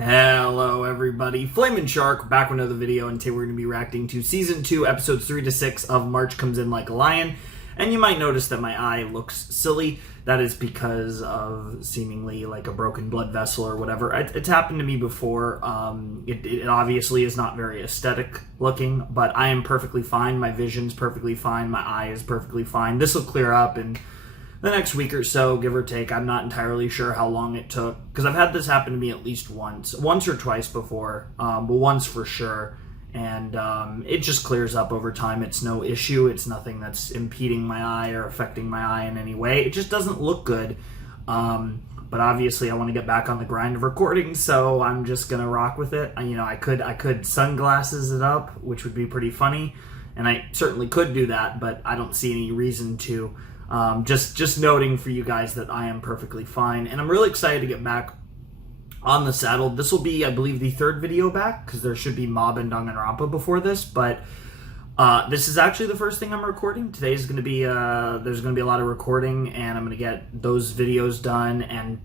Hello everybody, Flamin' Shark back with another video, and today we're going to be reacting to Season 2, Episodes 3 to 6 of March Comes In Like a Lion. And you might notice that my eye looks silly. That is because of seemingly like a broken blood vessel or whatever. It's happened to me before. It obviously is not very aesthetic looking, but I am perfectly fine. My vision's perfectly fine. My eye is perfectly fine. This will clear up in the next week or so, give or take. I'm not entirely sure how long it took, because I've had this happen to me at least once or twice before, but once for sure, and it just clears up over time. It's no issue. It's nothing that's impeding my eye or affecting my eye in any way. It just doesn't look good, but obviously I want to get back on the grind of recording, so I'm just gonna rock with it. You know, I could sunglasses it up, which would be pretty funny, and I certainly could do that, but I don't see any reason to. Just noting for you guys that I am perfectly fine, and I'm really excited to get back on the saddle. This will be, I believe, the third video back, because there should be Mob and Danganronpa before this, but this is actually the first thing I'm recording. Today's going to be, there's going to be a lot of recording, and I'm going to get those videos done, and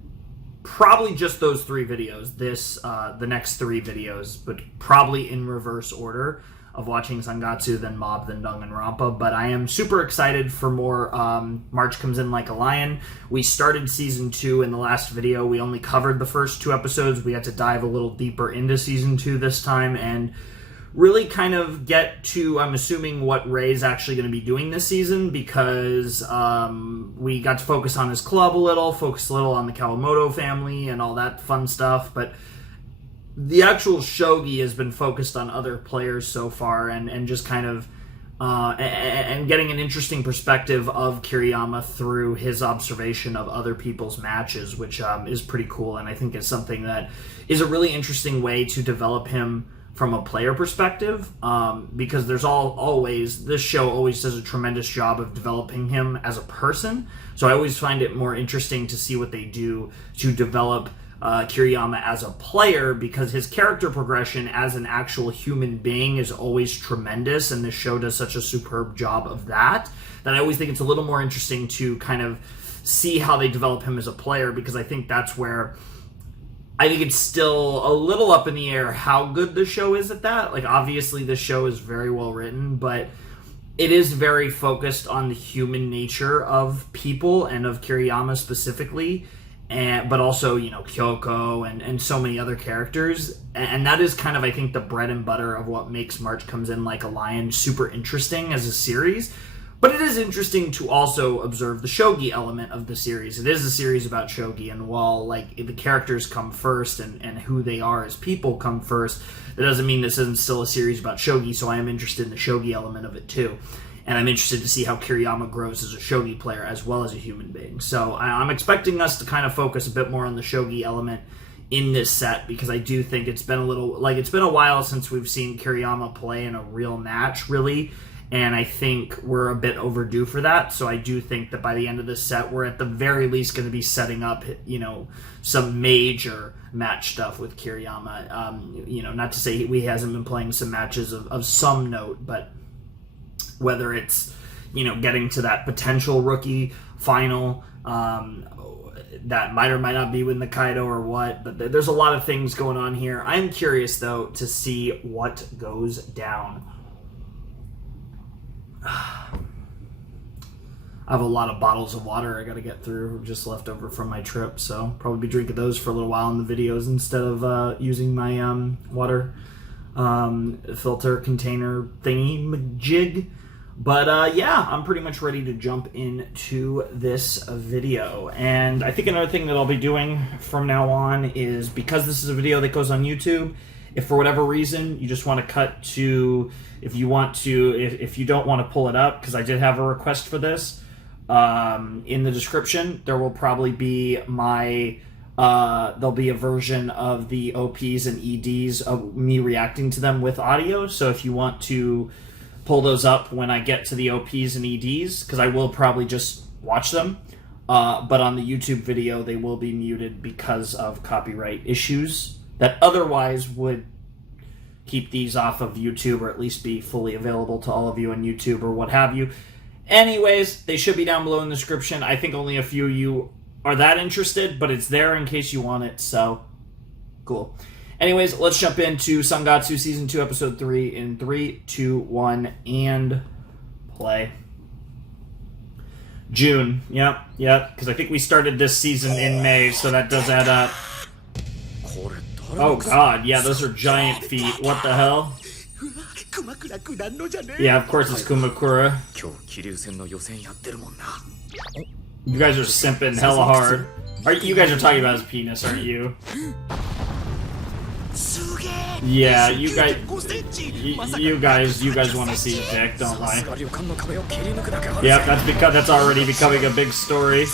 probably just those three videos, the next three videos, but probably in reverse order of watching Sangatsu, then Mob, then Danganronpa. But I am super excited for more March Comes In Like a Lion. We started Season 2 in the last video. We only covered the first two episodes. We had to dive a little deeper into Season 2 this time and really kind of get to, I'm assuming, what Rei's actually going to be doing this season, because we got to focus on his club a little, focus a little on the Kawamoto family and all that fun stuff, but the actual shogi has been focused on other players so far, and just kind of and getting an interesting perspective of Kiriyama through his observation of other people's matches, which is pretty cool, and I think is something that is a really interesting way to develop him from a player perspective, because there's this show always does a tremendous job of developing him as a person, so I always find it more interesting to see what they do to develop Kiriyama as a player, because his character progression as an actual human being is always tremendous, and this show does such a superb job of that I always think it's a little more interesting to kind of see how they develop him as a player, because I think that's where I think it's still a little up in the air how good the show is at that. Like, obviously the show is very well written, but it is very focused on the human nature of people and of Kiriyama specifically, but also, you know, Kyoko and so many other characters. And that is kind of, I think, the bread and butter of what makes March Comes In Like a Lion super interesting as a series. But it is interesting to also observe the shogi element of the series. It is a series about shogi, and while, like, the characters come first and who they are as people come first, that doesn't mean this isn't still a series about shogi, so I am interested in the shogi element of it too. And I'm interested to see how Kiriyama grows as a shogi player as well as a human being. So I'm expecting us to kind of focus a bit more on the shogi element in this set, because I do think it's been a while since we've seen Kiriyama play in a real match, really. And I think we're a bit overdue for that. So I do think that by the end of this set, we're at the very least going to be setting up, you know, some major match stuff with Kiriyama. You know, not to say he hasn't been playing some matches of some note, but whether it's, you know, getting to that potential rookie final that might or might not be with Nikaido or what, but there's a lot of things going on here. I'm curious, though, to see what goes down. I have a lot of bottles of water I got to get through, just left over from my trip, so probably be drinking those for a little while in the videos instead of using my water filter container thingy majig. But yeah, I'm pretty much ready to jump into this video. And I think another thing that I'll be doing from now on is, because this is a video that goes on YouTube, if for whatever reason you just want to cut to, if you don't want to pull it up, because I did have a request for this, in the description there will probably be there'll be a version of the OPs and EDs of me reacting to them with audio. So if you want to pull those up when I get to the OPs and EDs, because I will probably just watch them, but on the YouTube video they will be muted because of copyright issues that otherwise would keep these off of YouTube, or at least be fully available to all of you on YouTube or what have you. Anyways, they should be down below in the description. I think only a few of you are that interested, but it's there in case you want it, so cool. Anyways, let's jump into Sangatsu Season 2, Episode 3 in 3, 2, 1, and play. June. Yep, because I think we started this season in May, so that does add up. Oh god, yeah, those are giant feet. What the hell? Yeah, of course it's Kumakura. You guys are simping hella hard. You guys are talking about his penis, aren't you? Yeah, you guys want to see his dick, don't lie. Yep, that's already becoming a big story.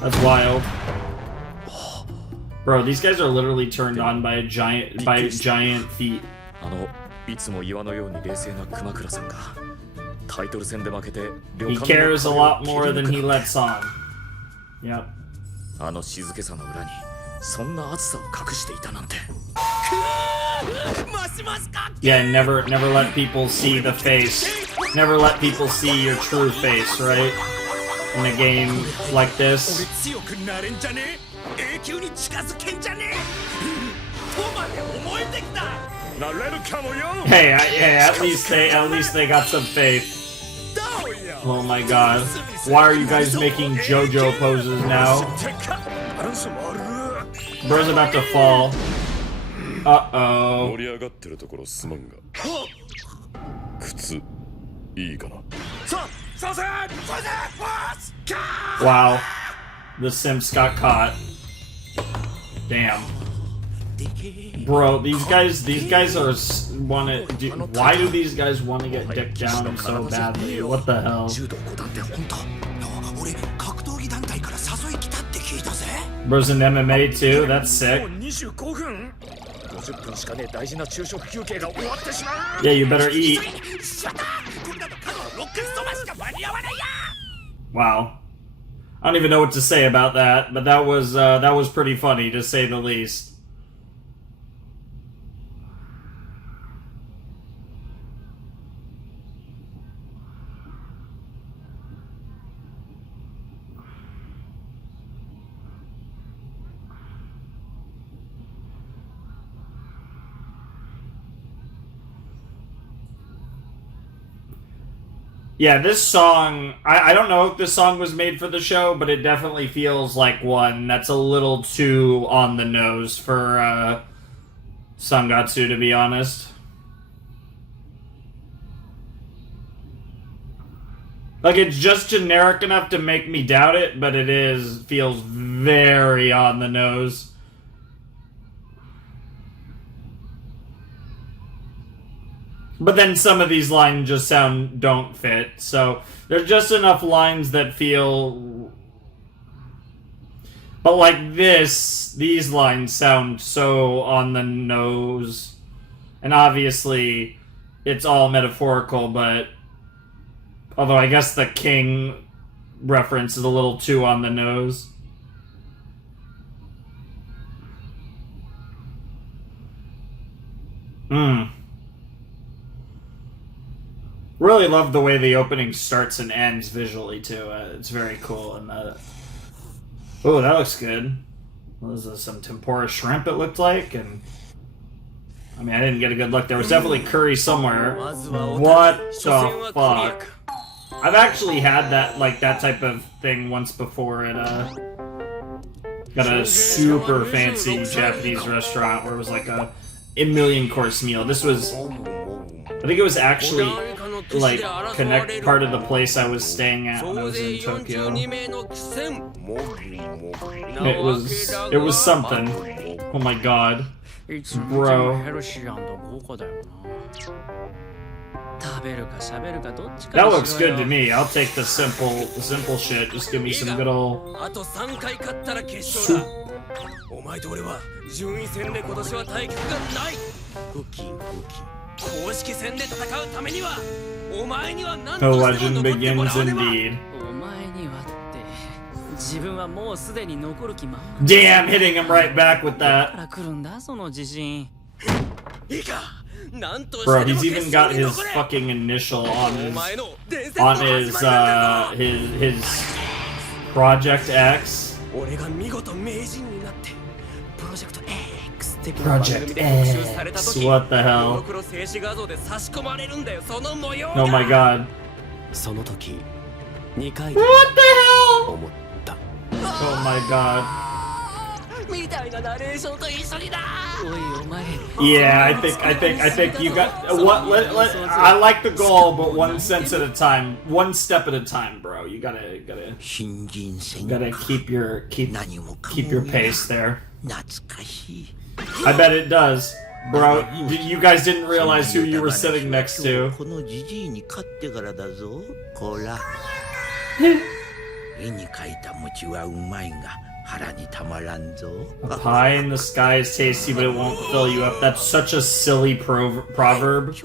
That's wild. Bro, these guys are literally turned on by giant feet. He cares a lot more than he lets on. Yep. Yeah, never let people see the face. Never let people see your true face, right? In a game like this. Hey, at least they got some faith. Oh my god. Why are you guys making JoJo poses now? Bro's about to fall. Uh-oh. Wow. The simps got caught. Damn. Bro, these guys are why do these guys want to get dicked down so badly? What the hell? Bro's in MMA too? That's sick. Yeah, you better eat. Wow. I don't even know what to say about that, but that was pretty funny to say the least. Yeah, this song, I don't know if this song was made for the show, but it definitely feels like one that's a little too on the nose for Sangatsu, to be honest. Like, it's just generic enough to make me doubt it, but feels very on the nose. But then some of these lines just don't fit. So there's just enough lines that feel... But like these lines sound so on the nose. And obviously it's all metaphorical, but... Although I guess the king reference is a little too on the nose. Really love the way the opening starts and ends visually too. It's very cool. And oh, that looks good. Well, this is some tempura shrimp. It looked like, and I mean, I didn't get a good look. There was definitely curry somewhere. What the fuck? I've actually had that type of thing once before at got a super fancy Japanese restaurant where it was like a million course meal. This was, I think it was actually like part of the place I was staying at when I was in Tokyo. It was something. Oh my god, bro. That looks good to me. I'll take the simple shit. Just give me some good old soup. The legend begins indeed. Damn, hitting him right back with that. Bro, he's even got his fucking initial on his Project X. Project X. What the hell? Oh my god. What the hell? Oh my god. Yeah, I think you got what? I like the goal, but one sense at a time, one step at a time, bro. You gotta keep your pace there. I bet it does, bro. You guys didn't realize who you were sitting next to. A pie in the sky is tasty, but it won't fill you up. That's such a silly proverb.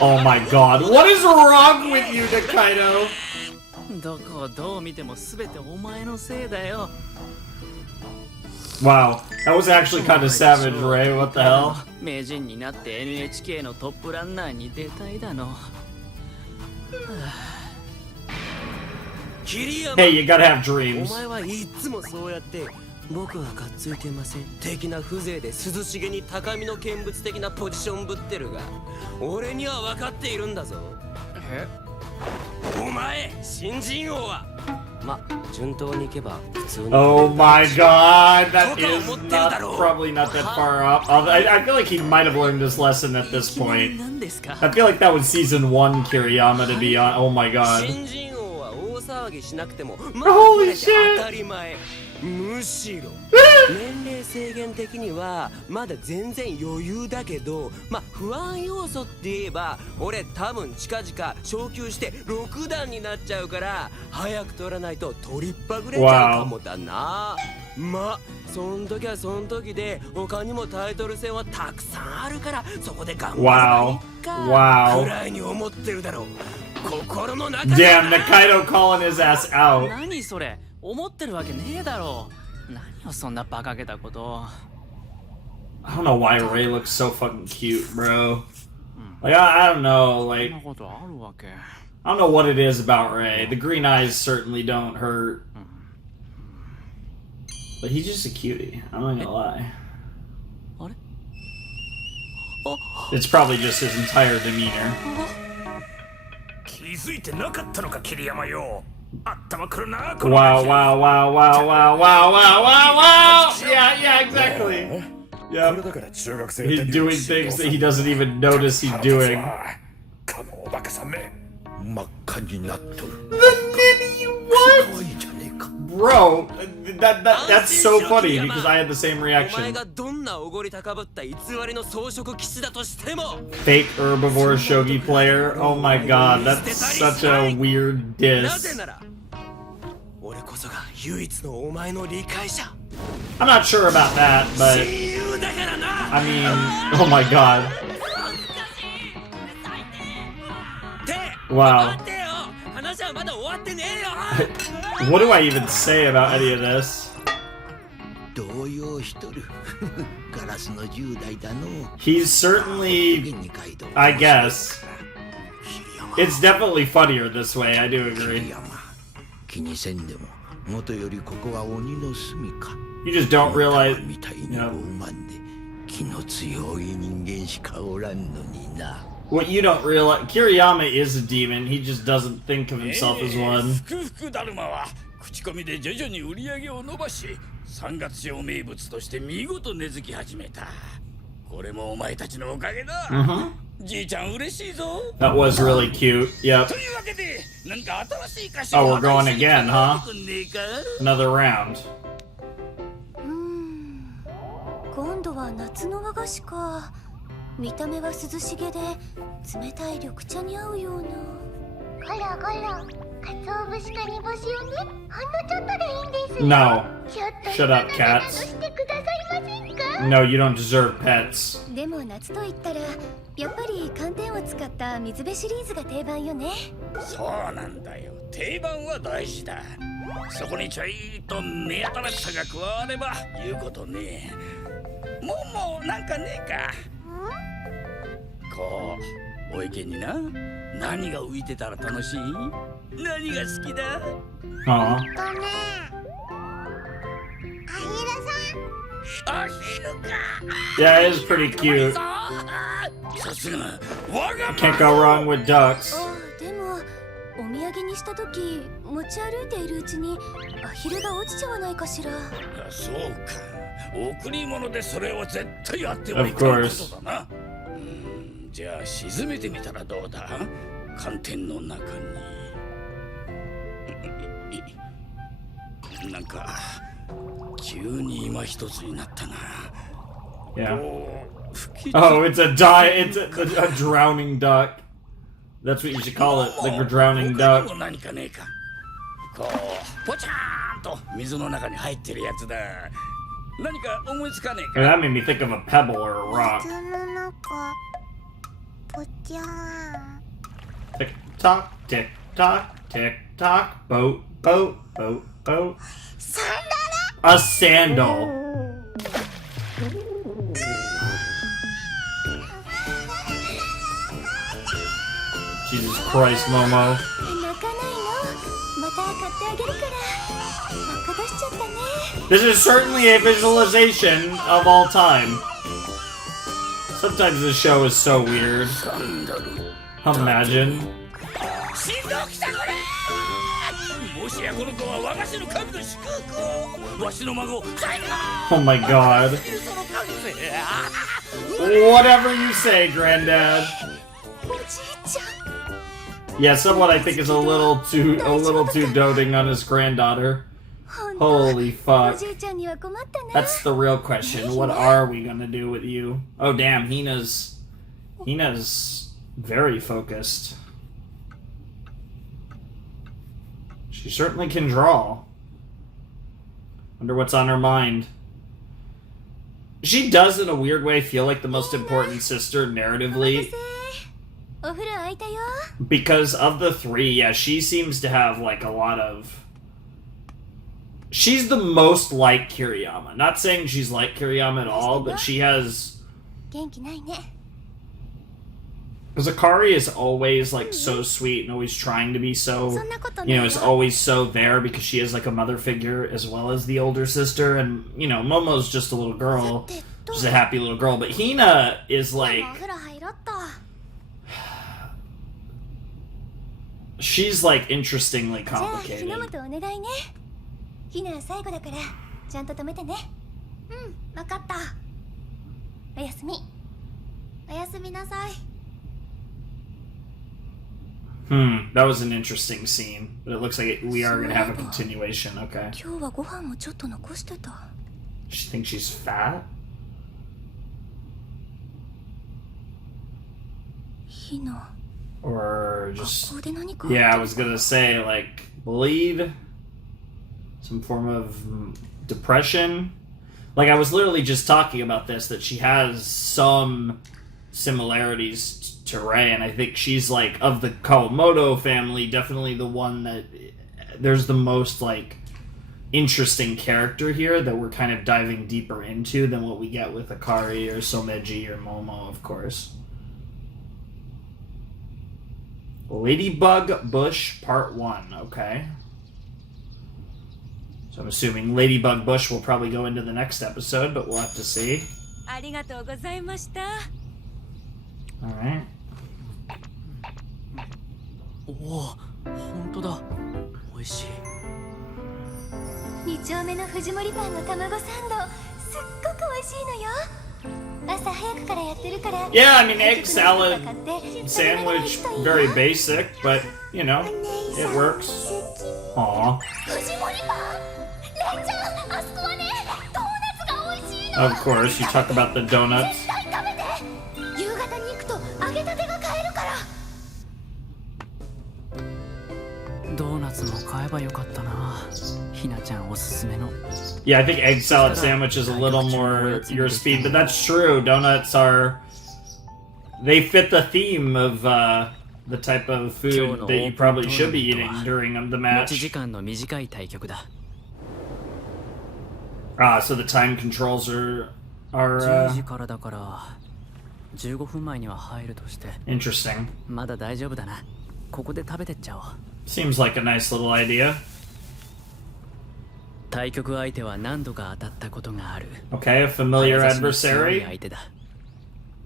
Oh my god, what is wrong with you, Nikaido? Wow, that was actually kind of savage, Ray. What the hell? Hey, you gotta have dreams. 僕はがっついてません的な風情で涼しげに高みの見物的なポジションぶってるが俺には分かっているんだぞえお前新人王はま順当にいけば普通に Oh my god, that is not, probably not that far off. I feel like he might have learned his lesson at this point. I feel like that was season 1 Kiriyama to be on. Oh my god. 新人王は大騒ぎしなくても Holy shit! 当たり前むしろ年齢制限的にはまだ全然余裕だけど不安要素って言えば俺多分近々昇級して6段になっちゃうから早く取らないと取りっぱぐれちゃうかもだなそん時はそん時で他にもタイトル戦はたくさんあるからそこで頑張ればいいかくらいに思ってるだろう心の中で Damn, Nikaido calling his ass out. 何それ思ってるわけねえだろ何をそんなバカげたこと I don't know why Ray looks so fucking cute, bro. Like, I don't know, like, I don't know what it is about Ray. The green eyes certainly don't hurt. But he's just a cutie, I'm not gonna lie. It's probably just his entire demeanor. Wow, wow, wow, wow, wow, wow, wow, wow! Yeah, exactly. Yeah. He's doing things that he doesn't even notice he's doing. The mini what? Bro, that's so funny because I had the same reaction. Fake herbivore shogi player. Oh my god, that's such a weird diss. I'm not sure about that, but I mean, oh my god. Wow. What do I even say about any of this? He's certainly, I guess. It's definitely funnier this way, I do agree. You just don't realize, you know, what you don't realize, Kiriyama is a demon, he just doesn't think of himself as one. 口コミで徐々に売り上げを伸ばし、3月用名物として見事根付き始めた。これもお前たちのおかげだ。じいちゃん嬉しいぞ。That was really cute. Yep. というわけで、何か新しい歌詞 Oh, we're going again, huh? Another round. 今度は夏の和菓子か。見た目は涼しげで冷たい緑茶に合うような。ゴロゴロ、鰹節か煮干しをね、ほんのちょっとでいいんですよ。No. ちょっと Shut up, cats. してくださいませんか。 No, you don't deserve pets. でも夏と言ったらやっぱり寒天を使った水辺シリーズが定番よね。そうなんだよ。定番は大事だ。そこにちょいと目新しさが加われば言うことね。もうなんかねえか。こうお意見にな。何が浮いてたら楽しい？何が好きだ？ Aw. アヒルか。 Yeah, it is pretty cute. さすが我が Can't go wrong with ducks. でもお土産にした時持ち歩いているうちにアヒルが落ちちゃわないかしら。そうか。贈り物でそれは絶対あってはいかんことだな。じゃあ沈めてみたらどうだ？寒天の中に。なんか急に今一つになったな。 Yeah. Oh, it's a drowning duck. That's what you should call it, like a drowning duck. 何かねえか。こうポチャーンと水の中に入ってるやつだ。何か思いつかねえ And か。 that made me think of a pebble or a rock. 水の中ぽちゃーん。 Tick tock, tick tock, tick tock, boat, boat, boat, boat. A sandal. Jesus Christ, Momo. 泣かないの。また買ってあげるから。落下出しちゃったね。 This is certainly a visualization of all time. Sometimes this show is so weird. Imagine. しんどきたこれ。もしやこの子は我が師の神の祝福を。わしの孫最高。 Oh my god. その神せ。 Whatever you say, Granddad. おじいちゃん。 Yeah, someone I think is a little too doting on his granddaughter. Holy お fuck. じいちゃんには困ったな。 That's the real question. What are we gonna do with you? Oh damn, Hina's very focused. She certainly can draw. Wonder what's on her mind. She does, in a weird way, feel like the most important sister narratively. お風呂空いたよ。 Because of the three, yeah, she seems to have, like, a lot of... She's the most like Kiriyama. Not saying she's like Kiriyama at all, but she has... 元気ないね。 Because Akari is always, like, so sweet and always trying to be so... そんなことないよ。 You know, is always so there because she is, like, a mother figure as well as the older sister. And, you know, Momo's just a little girl. She's a happy little girl. But Hina is, お like... 風呂入ろっと。 She's, like, interestingly じゃあ火 complicated. の元お願いね。火の最後だからちゃんと止めてね。うん、わかった。おやすみ。おやすみなさい。 That was an interesting scene. But it looks like we are going to have a continuation. Okay. 今日はご飯もちょっと残してた。 She thinks she's fat? 火の Or 学 just... 校で何か。 Yeah, I was going to say, like, bullied? Some form of depression? Like, I was literally just talking about this, that she has some similarities to Rei, and I think she's, like, of the Kawamoto family, definitely the one that... There's the most, like, interesting character here that we're kind of diving deeper into than what we get with Akari or Someji or Momo, of course. Ladybug Bush Part 1, okay. So I'm assuming Ladybug Bush will probably go into the next episode, but we'll have to see. ありがとうございました。 Alright. おお、本当だ。美味しい。2丁目の藤森パンの卵サンド、すっごく美味しいのよ。朝早くからやってるから。 Yeah, I mean, egg salad sandwich, very basic, but, you know, it works. Aww. 藤森パン。レイちゃん、あそこはね、ドーナツが美味しいの。 Of course, you talk about the donuts. 絶対食べて。夕方に行くと揚げたてが買えるから。ドーナツも買えばよかったな。ひなちゃんおすすめの。 Yeah, I think egg salad sandwich is a little more your speed, but that's true. Donuts are... They fit the theme of the type of food that you probably should be eating during the 持ち match. 時間の短い対局だ。 So the time controls are 10時からだから15分前には入るとして。 Interesting. まだ大丈夫だな。ここで食べてっちゃおう。 Seems like a nice little idea. 対局相手は何度か当たったことがある。 Okay, a familiar 早指しの強い adversary. 相手だ。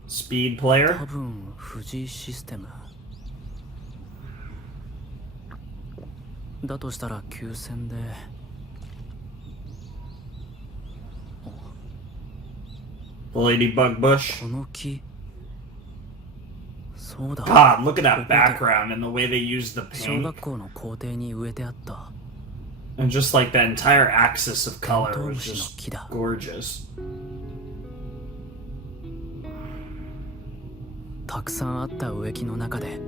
Speed player. 多分藤井システムだとしたら急戦で。 The Ladybug Bush. この木。そうだ。 God, look at that background and the way they use the 小 paint. 学校の校庭に植えてあった。 And just like that entire axis of color was 虫の just 木だ。 gorgeous. たくさんあった植木の中で、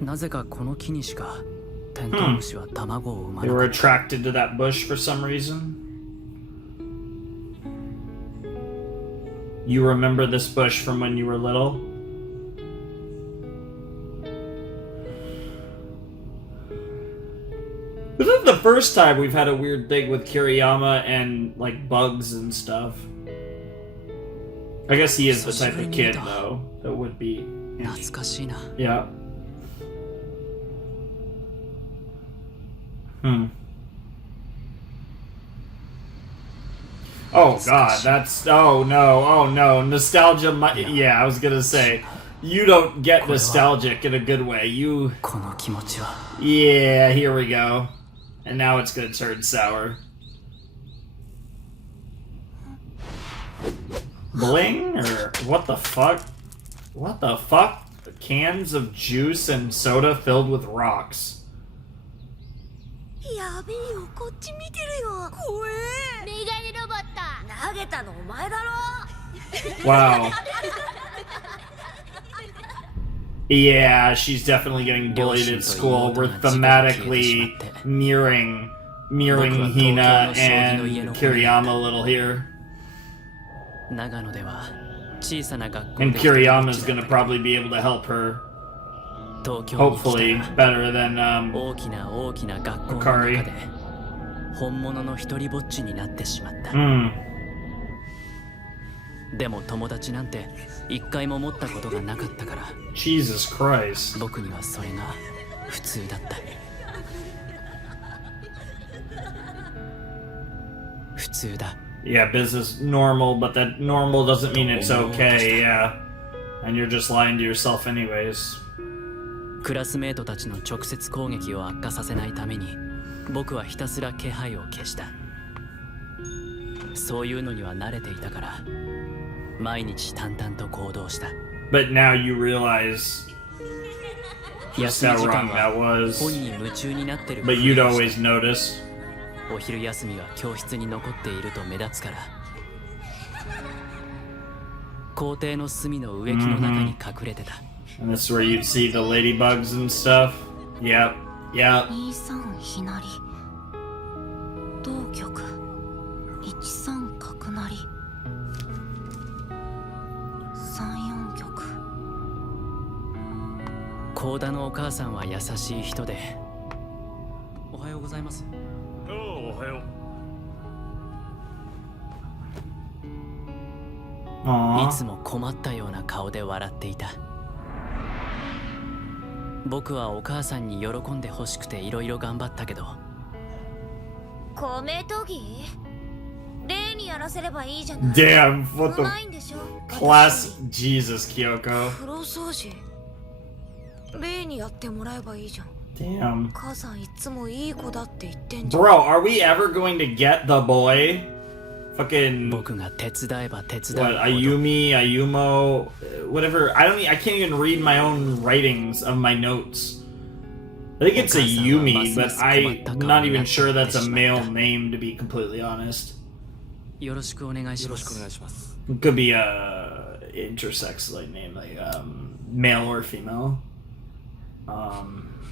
なぜかこの木にしかテントウムシは卵を産ま They な were かった。 attracted to that bush for some reason. You remember this bush from when you were little? This is the first time we've had a weird thing with Kiriyama and, like, bugs and stuff. I guess he is the type of kid, though, that would be... 懐かしいな。 Yeah. Oh god, that's... Oh no, nostalgia yeah, I was gonna say, you don't get nostalgic in a good way, you... この気持ちは。 Yeah, here we go. And now it's gonna turn sour. Bling? Or what the fuck? What the fuck? Cans of juice and soda filled with rocks. やべえよ、こっち見てるよ。怖え。メガネロボット。投げたのお前だろ。 Wow. Yeah, she's definitely getting bullied at school. We're thematically mirroring Hina and Kiriyama a little here. 長野では小さな学校 And で Kiriyama's gonna probably be able to help her, 東京に来た hopefully, ら better than, 大きな学校の Akari 中で本物の一人ぼっちになってしまった。 でも友達なんて一回も持ったことがなかったから、 Jesus Christ. 僕にはそれが普通だった。普通だ。 Yeah, business normal, but that normal doesn't mean it's okay, yeah. And you're just lying to yourself anyways. クラスメートたちの直接攻撃を悪化させないために、僕はひたすら気配を消した。そういうのには慣れていたから、毎日淡々と行動した。 But now you realize just 休み how 時間 wrong は that was. 本に夢中になってる。 But you'd always notice. お昼休みは教室に残っていると目立つから、校庭の隅の植木の中に隠れてた。 And this is where you'd see the ladybugs and stuff. Yep, yep. 23ひなり。同局。13角成。34局。幸田のお母さんは優しい人で。おはようございます。おはよう。い Aww. つも困ったような顔で笑っていた。僕はお母さんに喜んでほしくていろいろ頑張ったけど。米研ぎ？例にやらせればいいじゃない。 Damn, what う the まいんでしょ。 class. Jesus, Kyoko. 風呂掃除。例にやってもらえばいいじゃん。 Damn. 母さんいつもいい子だって言ってんじゃん。 Bro, are we ever going to get the boy? Fucking... 僕が手伝えば手伝う What, ほど Ayumi, Ayumo, whatever. I can't even read my own writings of my notes. I think it's a Yumi, but I'm not even sure that's a male name, to be completely honest. よろしくお願いします。 It could be a intersex like name, like male or female.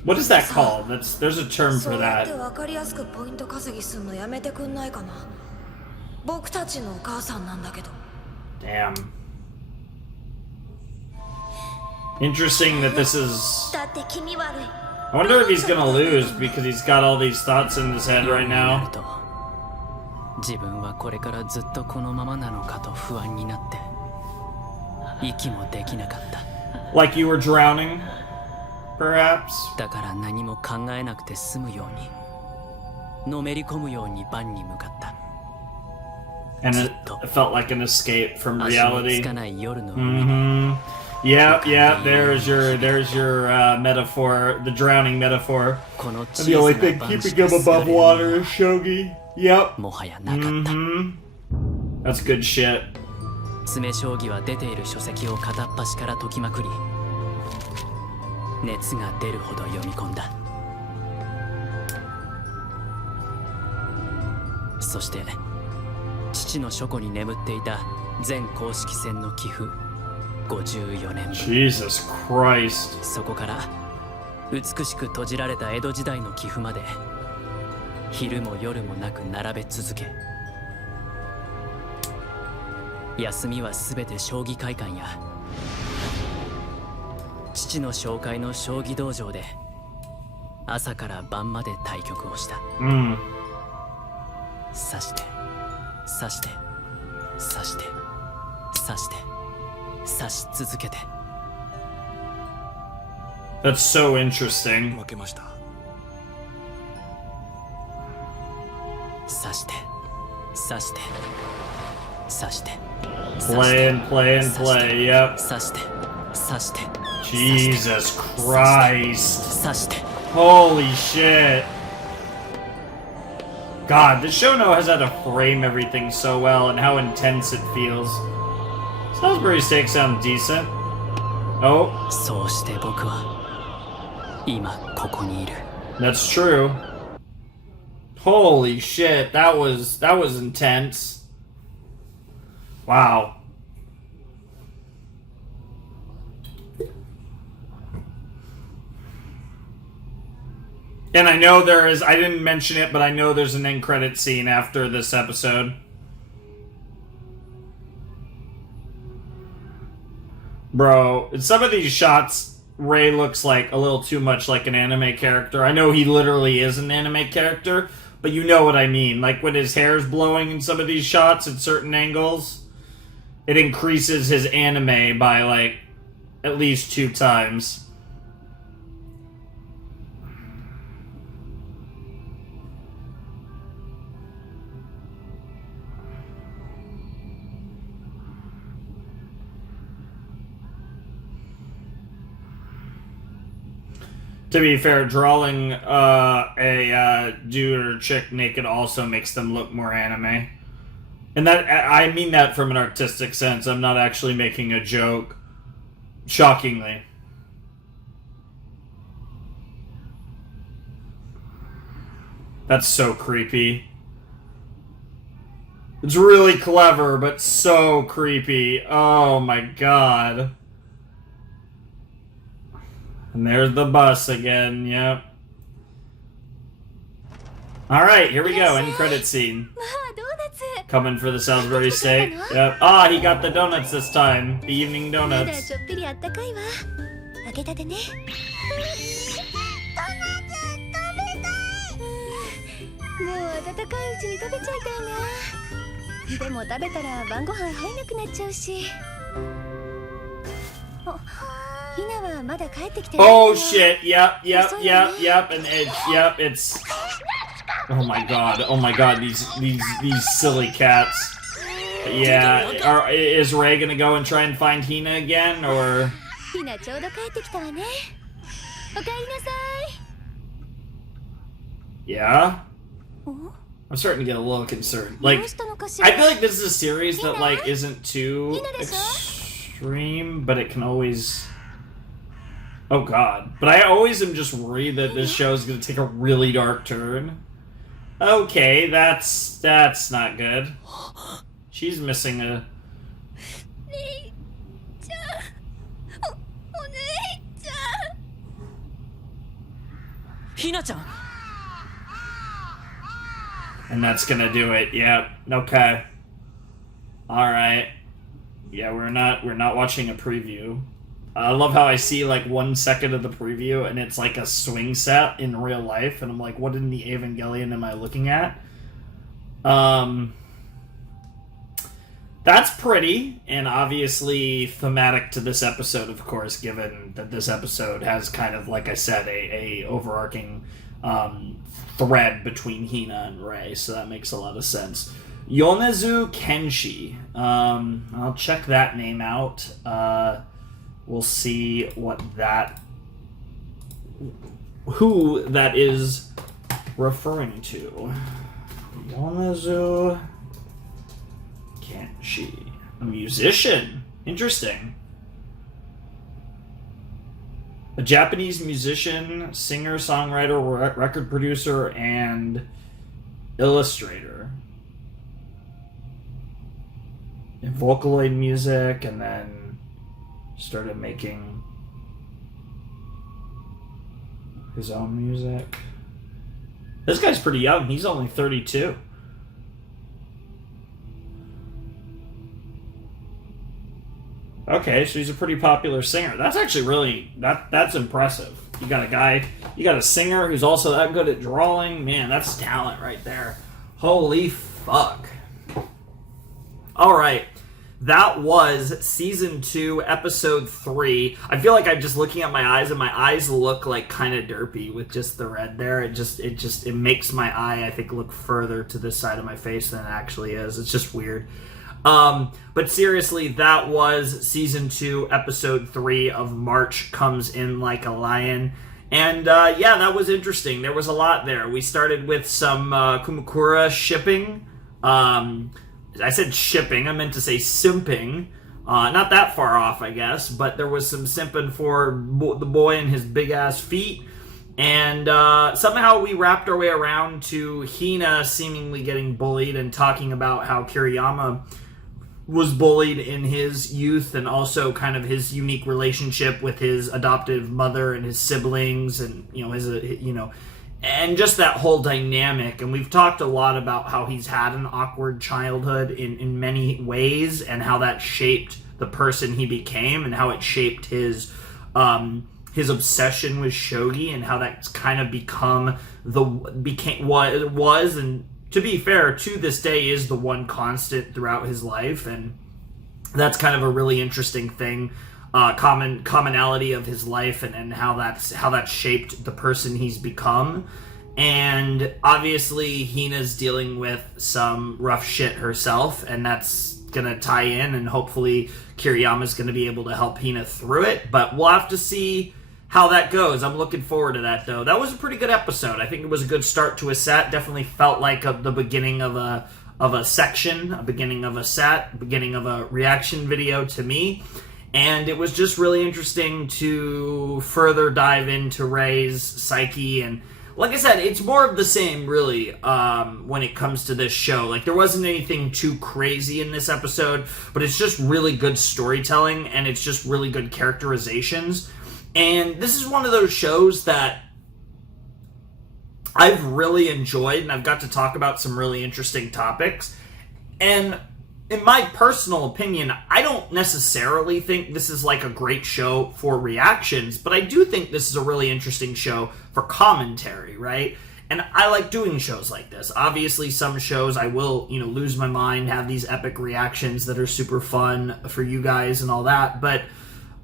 What is that called? There's a term そ for うやって that. 分かりやすくポイント稼ぎすんのやめてくんないかな。僕たちのお母さんなんだけど。 Damn. Interesting that this is... だって気味悪い。 I wonder if he's gonna lose because he's got all these thoughts in his head right なる now. と自分はこれからずっとこのままなのかと不安になって。息もできなかった。 Like you were drowning, perhaps? だから何も考えなくて済むように、のめり込むようにバンに向かった。 And it felt like an escape from 足の reality. つかない夜の海に Yeah, there's your metaphor, the drowning metaphor. この And 小 the さ only な thing バンし keeping か him すが above れる water is shogi. Yep. もはやなかった。 That's good shit. 詰将棋は出ている書籍を片っ端から解きまくり、熱が出るほど読み込んだ。そして父の書庫に眠っていた全公式戦の棋譜54年分、 Jesus Christ. そこから美しく閉じられた江戸時代の棋譜まで昼も夜もなく並べ続け、休みはすべて将棋会館や父の紹介の将棋道場で朝から晩まで対局をした。Mm. 刺して刺して刺して刺して刺し続けて。 That's so interesting. 負けました。刺して刺して刺して Play and play and play, yep. 刺して刺して Jesus Christ. 刺して。 Holy shit. God, the show knows how to frame everything so well and how intense it feels. Salisbury steaks sound decent. Oh, そうして僕は今ここにいる。 that's true. Holy shit, that was intense. Wow. And I know I didn't mention it, but I know there's an end credit scene after this episode. Bro, in some of these shots, Ray looks like a little too much like an anime character. I know he literally is an anime character, but you know what I mean. Like when his hair's blowing in some of these shots at certain angles, it increases his anime by like at least 2 times. To be fair, drawing a dude or chick naked also makes them look more anime. And that I mean that from an artistic sense. I'm not actually making a joke. Shockingly. That's so creepy. It's really clever, but so creepy. Oh my god. And there's the bus again, yep. Alright, here we go, end credit scene. Coming for the Salisbury steak. Yep. Ah, he got the donuts this time. The evening donuts. 開けたてね。もう温かいうちに食べちゃいたいな。でも食べたら晩ご飯入んなくなっちゃうし。ひなはまだ帰ってきてない。 Oh shit, yep, and it's oh my god, these silly cats. Yeah, is Ray gonna go and try and find Hina again, or? ひなちょうど帰ってきたわね。おかえりなさい。 Yeah? I'm starting to get a little concerned. Like, I feel like this is a series that like isn't too extreme, but it can always. Oh god. But I always am just worried that this show is gonna take a really dark turn. Okay, that's not good. She's missing a. ひなちゃん。 And that's gonna do it. Yep. Okay. Alright. Yeah, we're not watching a preview. I love how I see like 1 second of the preview and it's like a swing set in real life, and I'm like, what in the Evangelion am I looking at? That's pretty, and obviously thematic to this episode, of course, given that this episode has kind of, like I said, a overarching thread between Hina and Rei, so that makes a lot of sense. Yonezu Kenshi. I'll check that name out. We'll see who that is referring to. Yonezu Kenshi. A musician. Interesting. A Japanese musician, singer, songwriter, record producer, and illustrator. In Vocaloid music, and then started making his own music. This guy's pretty young. He's only 32. Okay, so he's a pretty popular singer. That's actually really that's impressive. You got a singer who's also that good at drawing. Man, that's talent right there. Holy fuck. All right. That was season 2, episode 3. I feel like I'm just looking at my eyes, and my eyes look like kind of derpy with just the red there. It makes my eye, I think, look further to this side of my face than it actually is. It's just weird. But seriously, that was season 2, episode 3 of March Comes In Like a Lion. And yeah, that was interesting. There was a lot there. We started with some Kumakura shipping. I said shipping, I meant to say simping. Not that far off, I guess, but there was some simping for the boy and his big-ass feet. And somehow we wrapped our way around to Hina seemingly getting bullied and talking about how Kiriyama was bullied in his youth, and also kind of his unique relationship with his adoptive mother and his siblings, and and just that whole dynamic. And we've talked a lot about how he's had an awkward childhood in many ways, and how that shaped the person he became, and how it shaped his obsession with shogi, and how that's kind of was, and to be fair, to this day is the one constant throughout his life. And that's kind of a really interesting thing, commonality of his life, and how that's shaped the person he's become. And obviously Hina's dealing with some rough shit herself, and that's gonna tie in, and hopefully Kiriyama's gonna be able to help Hina through it, but we'll have to see how that goes. I'm looking forward to that, though. That was a pretty good episode. I think it was a good start to a set. Definitely felt like the beginning of a section, a beginning of a set, beginning of a reaction video to me. And it was just really interesting to further dive into Rei's psyche. And like I said, it's more of the same, really, when it comes to this show. Like, there wasn't anything too crazy in this episode, but it's just really good storytelling, and it's just really good characterizations. And this is one of those shows that I've really enjoyed, and I've got to talk about some really interesting topics. And in my personal opinion, I don't necessarily think this is like a great show for reactions, but I do think this is a really interesting show for commentary, right? And I like doing shows like this. Obviously, some shows I will, lose my mind, have these epic reactions that are super fun for you guys and all that, but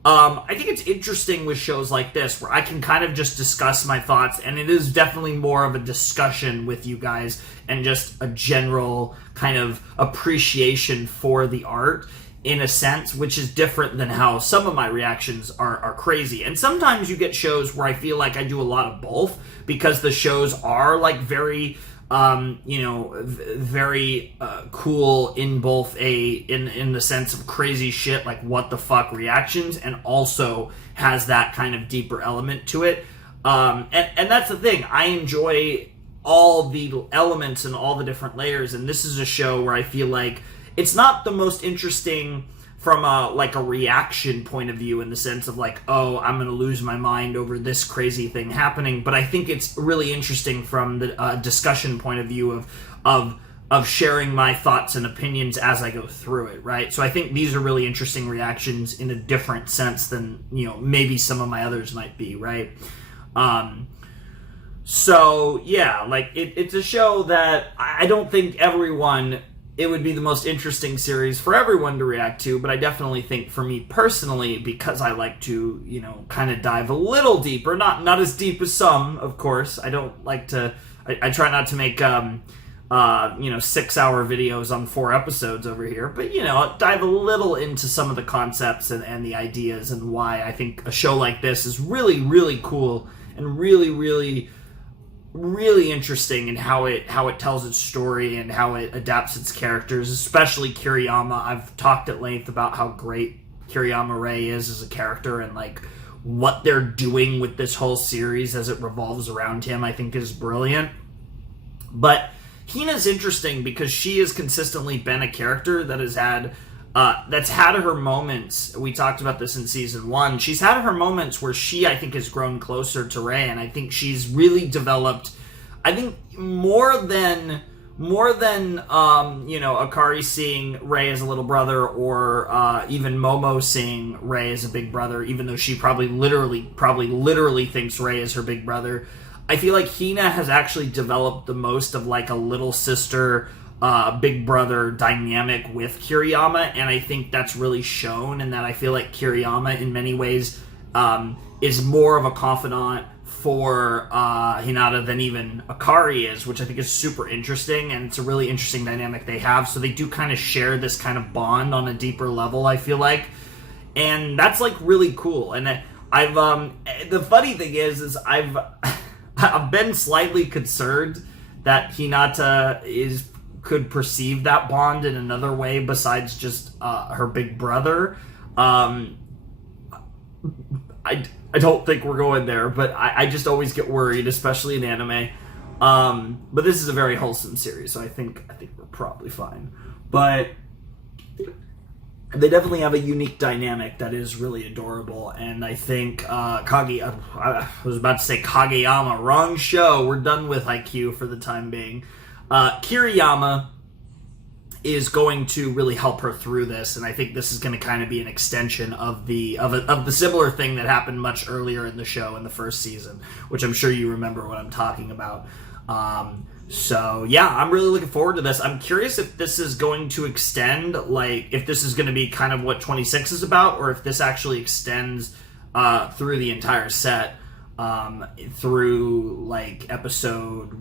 I think it's interesting with shows like this where I can kind of just discuss my thoughts, and it is definitely more of a discussion with you guys and just a general kind of appreciation for the art in a sense, which is different than how some of my reactions are crazy. And sometimes you get shows where I feel like I do a lot of both, because the shows are like very very cool in both in the sense of crazy shit, like what the fuck reactions, and also has that kind of deeper element to it. And that's the thing. I enjoy all the elements and all the different layers, and this is a show where I feel like it's not the most interesting from a reaction point of view, in the sense of like, oh, I'm going to lose my mind over this crazy thing happening. But I think it's really interesting from the discussion point of view of sharing my thoughts and opinions as I go through it, right? So I think these are really interesting reactions in a different sense than, maybe some of my others might be, right? So yeah, like it's a show that I don't think everyone it would be the most interesting series for everyone to react to, but I definitely think for me personally, because I like to, you know, kind of dive a little deeper, not as deep as some, of course. I don't like to, I try not to make, 6-hour videos on 4 episodes over here, but, you know, dive a little into some of the concepts and the ideas and why I think a show like this is really, really cool and really, really, really interesting in how it tells its story and how it adapts its characters, especially Kiriyama. I've talked at length about how great Kiriyama Rei is as a character, and like what they're doing with this whole series as it revolves around him, I think is brilliant. But Hina's interesting because she has consistently been a character that has had that's had her moments. We talked about this in season 1. She's had her moments where she, I think, has grown closer to Rei, and I think she's really developed, I think, more than Akari seeing Rei as a little brother, or even Momo seeing Rei as a big brother, even though she probably literally thinks Rei is her big brother. I feel like Hina has actually developed the most of like a little sister, big brother dynamic with Kiriyama, and I think that's really shown, and that I feel like Kiriyama in many ways is more of a confidant for Hinata than even Akari is, which I think is super interesting, and it's a really interesting dynamic they have. So they do kind of share this kind of bond on a deeper level, I feel like, and that's like really cool. And I've the funny thing is I've been slightly concerned that Hinata could perceive that bond in another way besides just her big brother. I don't think we're going there, but I just always get worried, especially in anime. But this is a very wholesome series, so I think we're probably fine. But they definitely have a unique dynamic that is really adorable, and I think I was about to say Kageyama, wrong show. We're done with IQ for the time being. Kiriyama is going to really help her through this, and I think this is going to kind of be an extension of the similar thing that happened much earlier in the show in the first season, which I'm sure you remember what I'm talking about. So yeah, I'm really looking forward to this. I'm curious if this is going to extend, like if this is going to be kind of what 26 is about, or if this actually extends through the entire set. Through like episode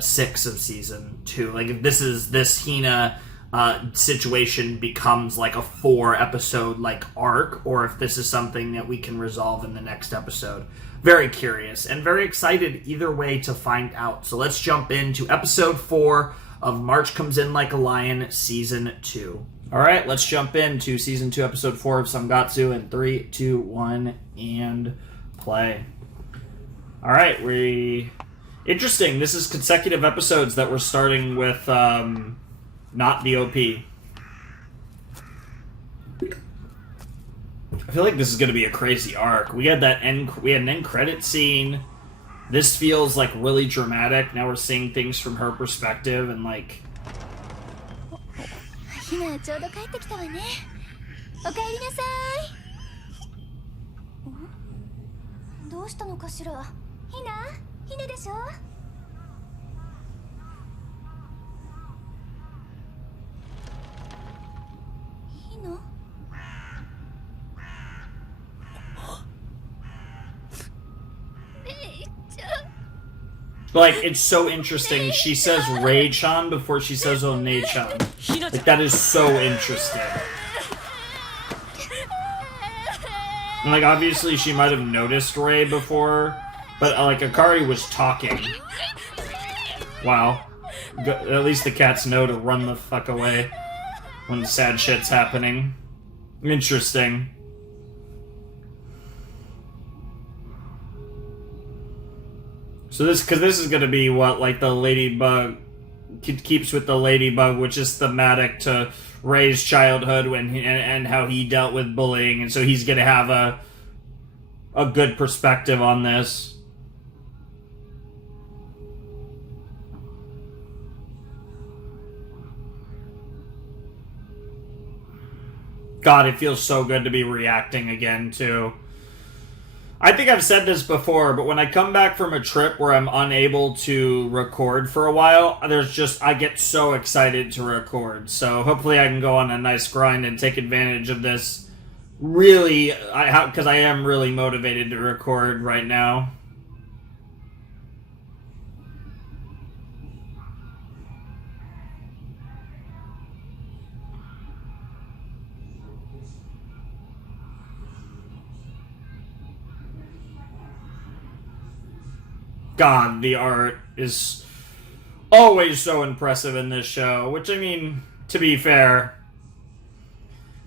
6 of season 2, like if this Hina situation becomes like a 4-episode like arc, or if this is something that we can resolve in the next episode. Very curious and very excited either way to find out. So let's jump into episode 4 of March Comes In Like a Lion season 2. All right, let's jump into season 2 episode 4 of Sangatsu in 3, 2, 1 and play. All right, interesting. This is consecutive episodes that we're starting with not the OP. I feel like this is going to be a crazy arc. We had an end credit scene. This feels like really dramatic. Now we're seeing things from her perspective, and like. ひなちょうど帰ってきたわね。おかえりなさい。どうしたのかしら。ひなでしょ。ひな。 Like, it's so interesting. She says Rei-chan before she says One-chan. Like, that is so interesting. And, like, obviously she might have noticed Rei before, but, like, Akari was talking. Wow. At least the cats know to run the fuck away when sad shit's happening. Interesting. So this is going to be what, like, the Ladybug keeps with the Ladybug, which is thematic to Rei's childhood and how he dealt with bullying, and so he's going to have a good perspective on this. God, it feels so good to be reacting again, too. I think I've said this before, but when I come back from a trip where I'm unable to record for a while, I get so excited to record. So hopefully I can go on a nice grind and take advantage of this. Really, because I am really motivated to record right now. God, the art is always so impressive in this show, which, I mean, to be fair,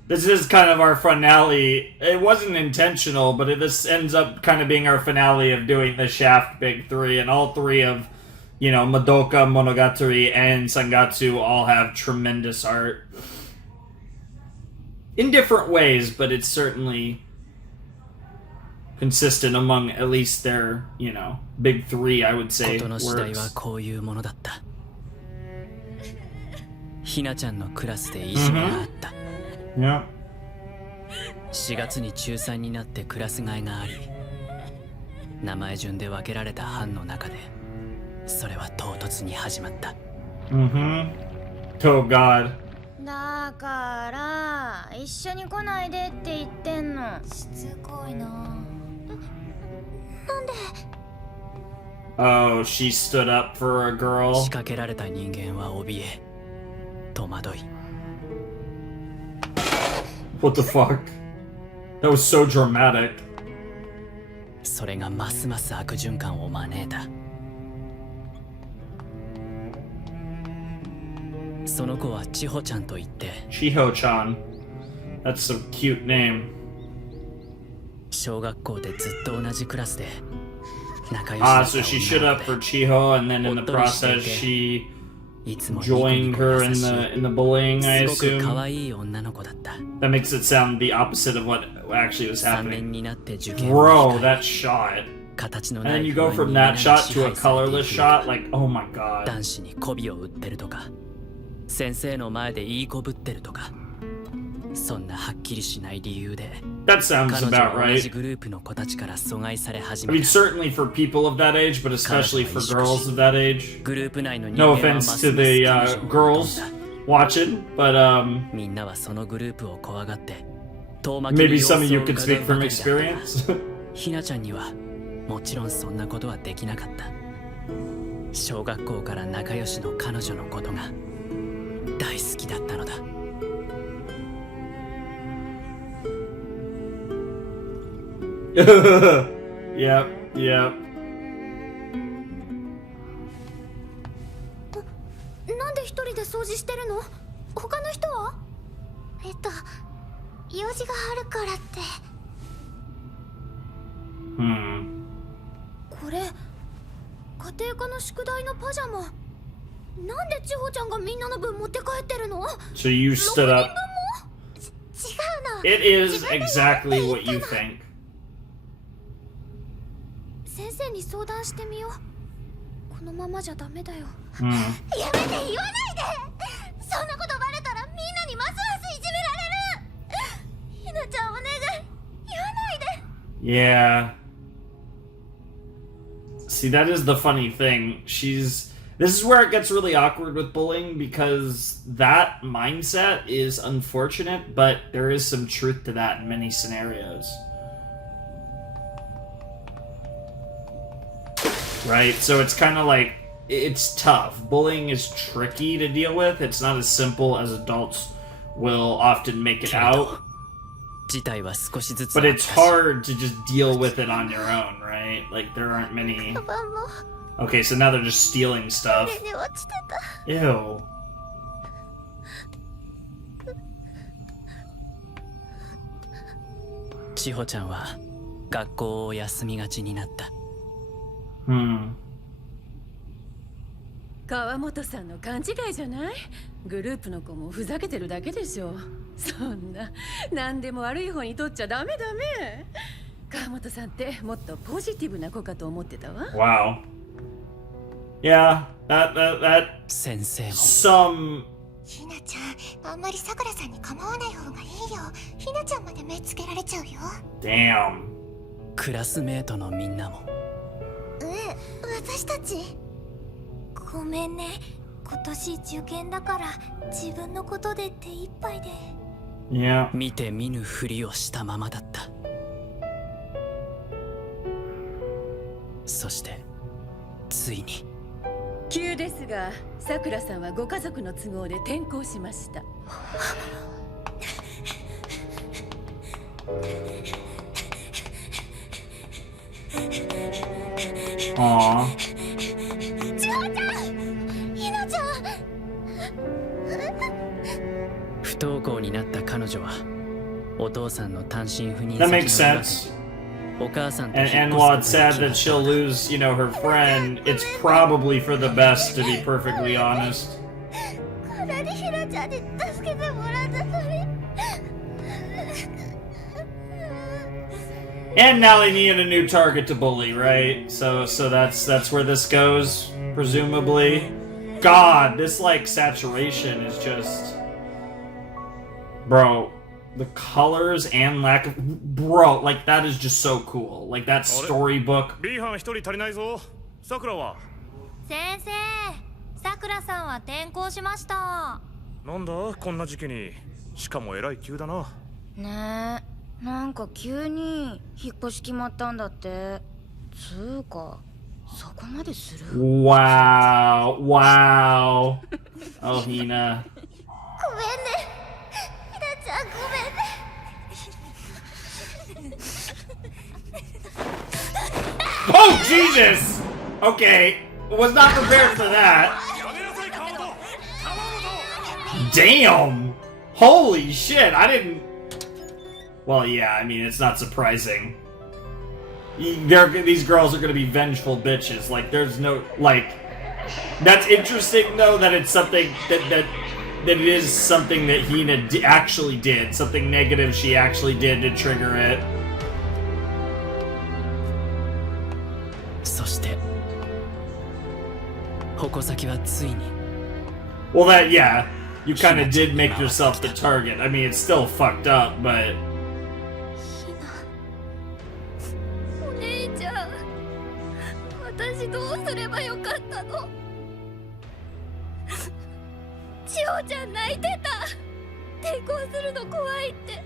this is kind of our finale. It wasn't intentional, but this ends up kind of being our finale of doing the Shaft Big Three, and all three of, Madoka, Monogatari, and Sangatsu all have tremendous art. In different ways, but it's certainly consistent among at least their, big three, I would say, works. ひなちゃんのクラスでいじめがあった。Yeah. 4月に中3になってクラス替えがあり、名前順で分けられた班の中で、それは唐突に始まった。Oh God. だから一緒に来ないでって言ってんの。しつこいな。なんで Oh, she stood up for a girl. 仕掛けられた人間は怯え、戸惑い。What the fuck? That was so dramatic. それがますます悪循環を招いた。その子は千穂ちゃんと言って。Chiho-chan. That's a cute name. 小学校でずっと同じクラスで仲良し So she stood up for Chiho, and then in the process she joined her in the bullying, I assume. That makes it sound the opposite of what actually was happening. Bro, that shot. And then you go from that shot to a colorless shot, like, oh my god. 男子に媚びを売ってるとか、先生の前でいいこぶってるとか、そんなはっきりしない理由で。That sounds about right. I mean, certainly for people of that age, but especially for girls of that age. No offense to the girls watching, but maybe some of you could speak from experience. ひなちゃんにはもちろんそんなことはできなかった。小学校から仲良しの彼女のことが大好きだったのだ。Yep. なんで一人で掃除してるの？他の人は？用事があるからって。これ、家庭科の宿題のパジャマ。なんで千穂ちゃんがみんなの分持って帰ってるの？ So you stood up. 違うの。 It is exactly what you think. 先生に相談してみよう。このままじゃダメだよ。やめて言わないで。そんなことバレたらみんなにますますいじめられる。ひなちゃんお願い。言わないで。Yeah. See, that is the funny thing. This is where it gets really awkward with bullying, because that mindset is unfortunate, but there is some truth to that in many scenarios. Right? So it's kind of like, it's tough. Bullying is tricky to deal with. It's not as simple as adults will often make it out. But it's hard to just deal with it on your own, right? Like, there aren't many... Okay, so now they're just stealing stuff. Ew. 千穂ちゃんは学校を休みがちになった。川本さんの勘違いじゃない？グループの子もふざけてるだけでしょ。そんな何でも悪い方に取っちゃダメ。川本さんってもっとポジティブな子かと思ってたわ。Wow. Yeah, that 先生も some ひなちゃん、あんまりさくらさんに構わない方がいいよ。ひなちゃんまで目つけられちゃうよ。damn. クラスメートのみんなも。私たちごめんね。今年受験だから自分のことで手一杯で。Yeah. 見て見ぬふりをしたままだった。そしてついに。急ですが、さくらさんはご家族の都合で転校しました。Aww. ちほちゃん、ひなちゃん。不登校になった彼女はお父さんの単身赴任 That 先 makes の中で sense. お母さんと And 引っ while 越 it's すこと sad が that 決ま she'll った。 lose, you know, her friend, it's probably for the best, to be perfectly honest. これでひなちゃんに助けてもらったのに。And now they need a new target to bully, right? So that's where this goes, presumably. God, this like saturation is just, bro. The colors and lack of, bro, like that is just so cool. Like that storybook. B 班一人足りないぞ。さくらは。先生、さくらさんは転校しました。なんだこんな時期に。しかもえらい急だな。ねえ、なんか急に引っ越し決まったんだって。つうか、そこまでする？ Wow, wow. Oh, Hina. ごめんね。ひなちゃん、ごめんね。Oh, Jesus! Okay, was not prepared for that. Damn! Holy shit, I didn't... Well, yeah, I mean, it's not surprising. These girls are gonna be vengeful bitches. Like, there's no... Like... That's interesting, though, that it's something that it is something that Hina actually did. Something negative she actually did to trigger it. そして矛先はついに。 Well, that, yeah, you kind of did make yourself the target. I mean, it's still fucked up, but... お姉ちゃん、私どうすればよかったの？千穂ちゃん泣いてた。抵抗するの怖いって。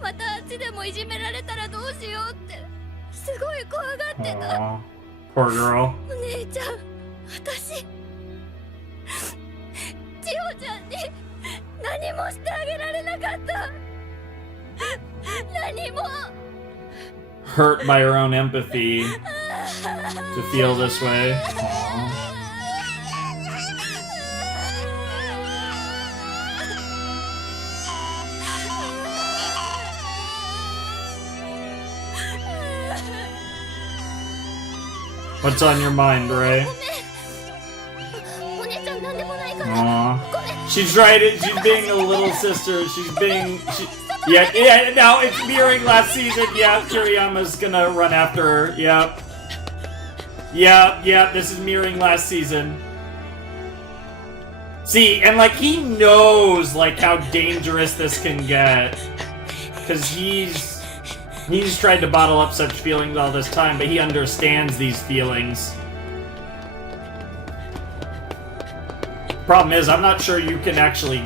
またあっちでもいじめられたらどうしようってすごい怖がってた。 Aw, poor girl. お姉ちゃん、私千穂ちゃんに何もしてあげられなかった。何も。 Hurt by her own empathy to feel this way. Aw. What's on your mind, Ray? お姉ちゃんなんでもないから。 Aw. She's right. She's being a little sister. Yeah, now it's mirroring last season. Yeah, Kiriyama's gonna run after her. Yep. Yep, this is mirroring last season. See, and like he knows like how dangerous this can get. Cause he's tried to bottle up such feelings all this time, but he understands these feelings. Problem is, I'm not sure you can actually...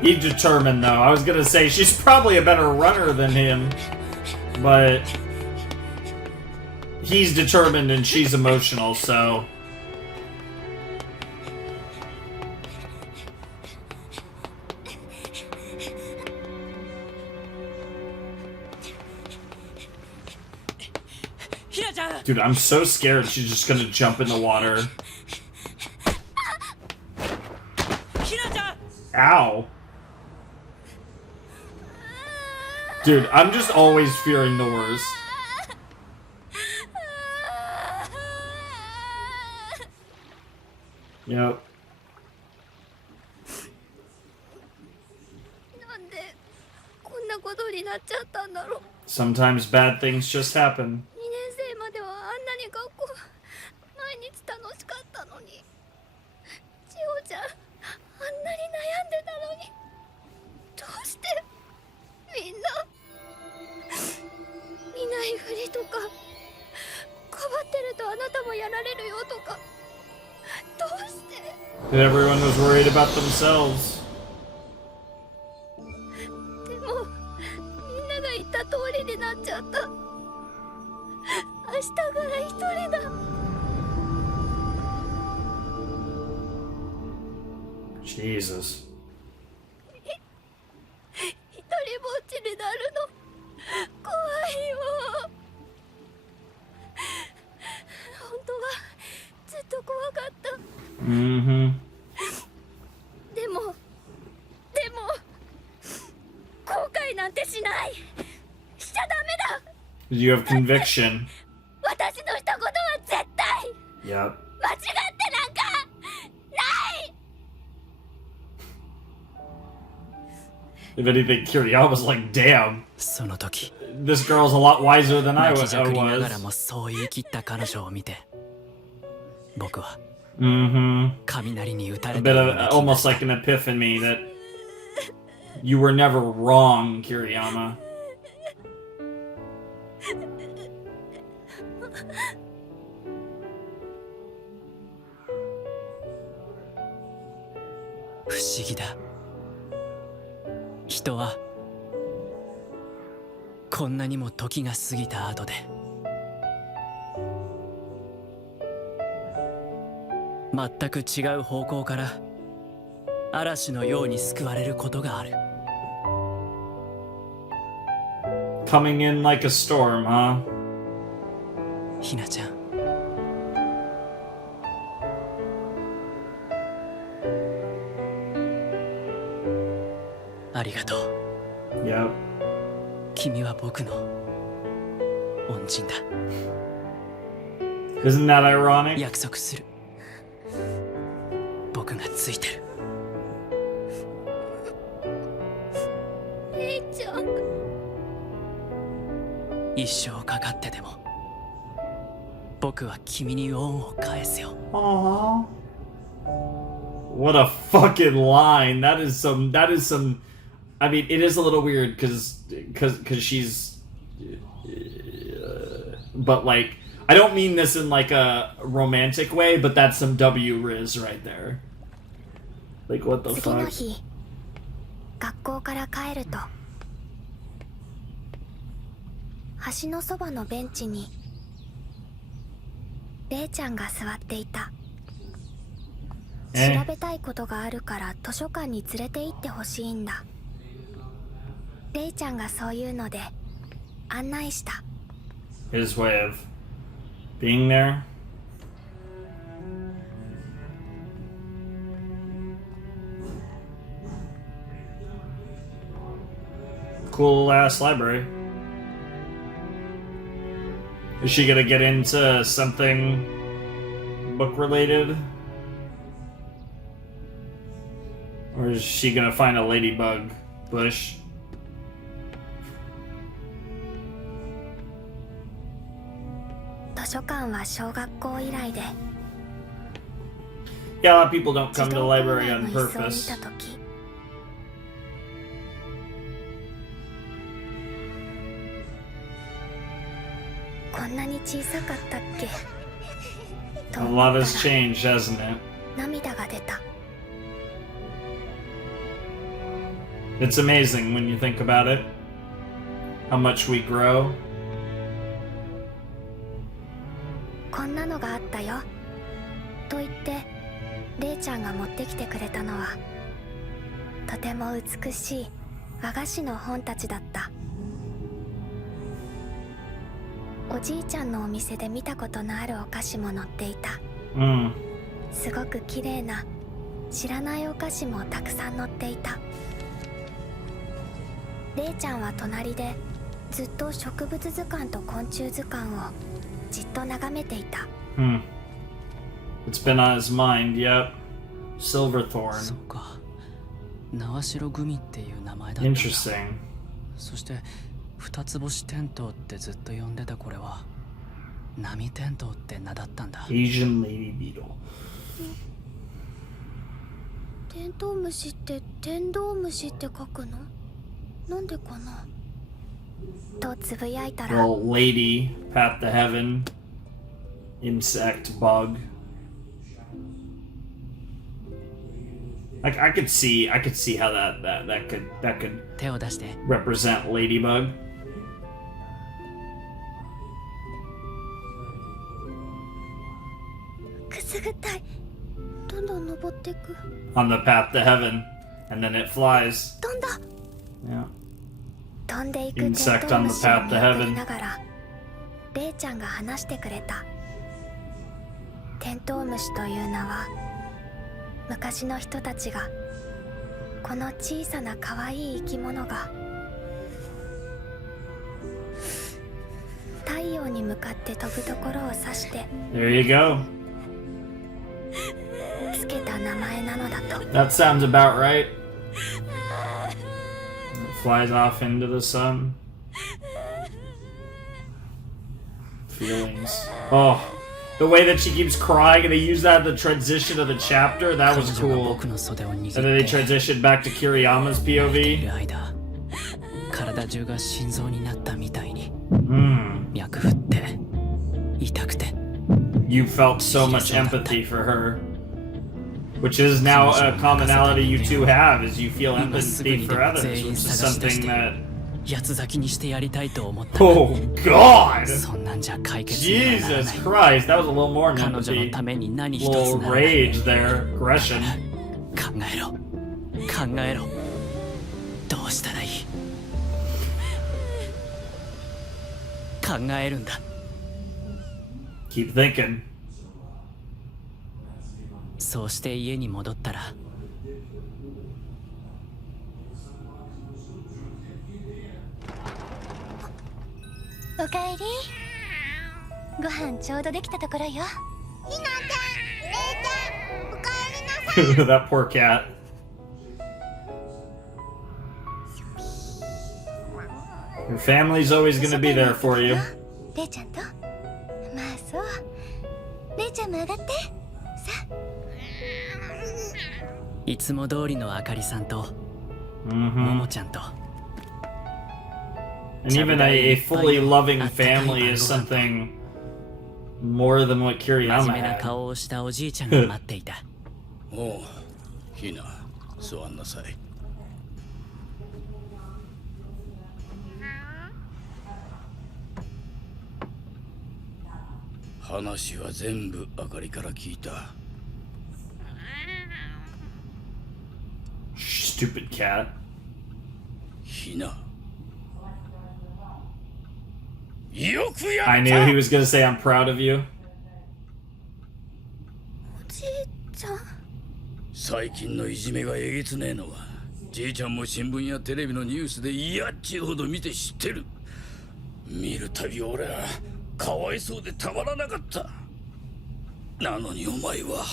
He's determined, though. I was gonna say, she's probably a better runner than him. But... He's determined and she's emotional, so... Dude, I'm so scared she's just gonna jump in the water. Ow. Dude, I'm just always fearing the worst. Yep. なんでこんなことになっちゃったんだろう。 Sometimes bad things just happen. 2年生まではあんなに学校毎日楽しかったのに。千穂ちゃんあんなに悩んでたのにどうしてみんるよとかどうして Everyone was worried about themselves. でもみんなが言った通りになっちゃった。明日から一人だ。 Jesus. 一人ぼっちになるの怖いよ。本当はずっと怖かった。Mm-hmm. でも後悔なんてしない。しちゃダメだ。 You have conviction. 私のしたことは絶対 Yep. 間違ってなんかない。 If anything, Kiriyama's like, damn, その時 this girl's a lot wiser than I 泣き was. じゃくりながらも was. そう言い切った彼女を見て僕は Mm-hmm. 雷に打た A れ bit た of ような気が almost した like an epiphany that you were never wrong, Kiriyama. 不思議だ。人はこんなにも時が過ぎた後で全く違う方向から嵐のように救われることがある。 Coming in like a storm, huh? ひなちゃん、ありがとう。 Yep. 君は僕の恩人だ。 Isn't that ironic? 約束する。僕がついてる。レイちゃん。一生かかってでも僕は君に恩を返すよ。 Aww. What a fucking line. That is some I mean, it is a little weird cuz she's but like I don't mean this in like a romantic way, but that's some W Riz right there. Like what the 次の fuck? 日学校から帰ると橋のそばのベンチにレイちゃんが座っていた。調べたいことがあるから図書館に連れて行ってほしいんだ。レイちゃんがそういうので案内した。 His way of being there. Cool ass library. Is she gonna get into something book related? Or is she gonna find a Ladybug Bush? 図書館は小学校以来で Yeah, a lot of people don't 児 come to the 童 library 公園 on の椅子を見 purpose. たときこんなに小さかったっけと A 思 lot っ has たら changed, hasn't it? 涙が出た。 It's amazing when you think about it. How much we grow. こんなのがあったよと言ってレイちゃんが持ってきてくれたのはとても美しい和菓子の本たちだった。おじいちゃんのお店で見たことのあるお菓子も載っていた。 Mm. すごく綺麗な知らないお菓子もたくさん載っていた。レイちゃんは隣でずっと植物図鑑と昆虫図鑑をじっと眺めていた。 Hmm. It's been on his mind, yep. そ Silverthorn. うか、縄代組っていう名前だったんだ。 Interesting. そして二つ星テントウってずっと呼んでたこれは波テントウって名だったんだ。 Asian lady beetle. テントウムシって天童虫って書くの？なんでかなとつぶやいたら Well, lady, path to heaven. insect bug. Like I could see how that could 手を出して。 represent Ladybug. くすぐったい。どんどん登っていく。 On the path to heaven, and then it flies. 飛んだ。 Yeah. 飛んでいくテン Insect トウ on ム the シを path 見 to 送り heaven. ながらレイちゃんが話してくれた。テントウムシという名は昔の人たちがこの小さな可愛い生き物が太陽に向かって飛ぶところを指して There you go. つけた名前なのだと。 That sounds about right. It flies off into the sun. Feelings. Oh, the way that she keeps crying and they use that in the transition of the chapter, that was 彼女が cool. 僕の袖を握って And then they transitioned back to Kiriyama's いる POV. 間、体中が心臓になったみたいに 脈振って痛くて You felt so much empathy for her. Which is now a commonality you two have, is you feel empathy for others, which is something that... 八つ咲きにしてやりたいと思った。 Oh God! そんなんじゃ解決にはなら Jesus ない Christ, that was a little more than 彼女の empathy. ために何一 A つ little ならない rage there, aggression. 考えろ考えろどうしたらいい考えるんだ Keep thinking. そうして家に戻ったらおかえり。ご飯ちょうどできたところよ。ひなちゃん、レイちゃん、おかえりなさい。 That poor cat. Your family's always gonna be there for you. レイちゃんと。まあそう。レイちゃんも上がって。さあ。いつも通りのあかりさんと Mm-hmm. ももちゃんと And even a fully loving family is something more than what 真 Kiriyama 面目な had. 顔をしたおじいちゃんが待っていたおう、ひな、座んなさい。話は全部あかりから聞いた。 Stupid cat. ひな。よくやった。 I knew he was gonna say I'm proud of you. おじいちゃん。最近のいじめがえげつねえのはじいちゃんも新聞やテレビのニュースで嫌っちゅうほど見て知ってる。見るたび俺はかわいそうでたまらなかった。なのにお前は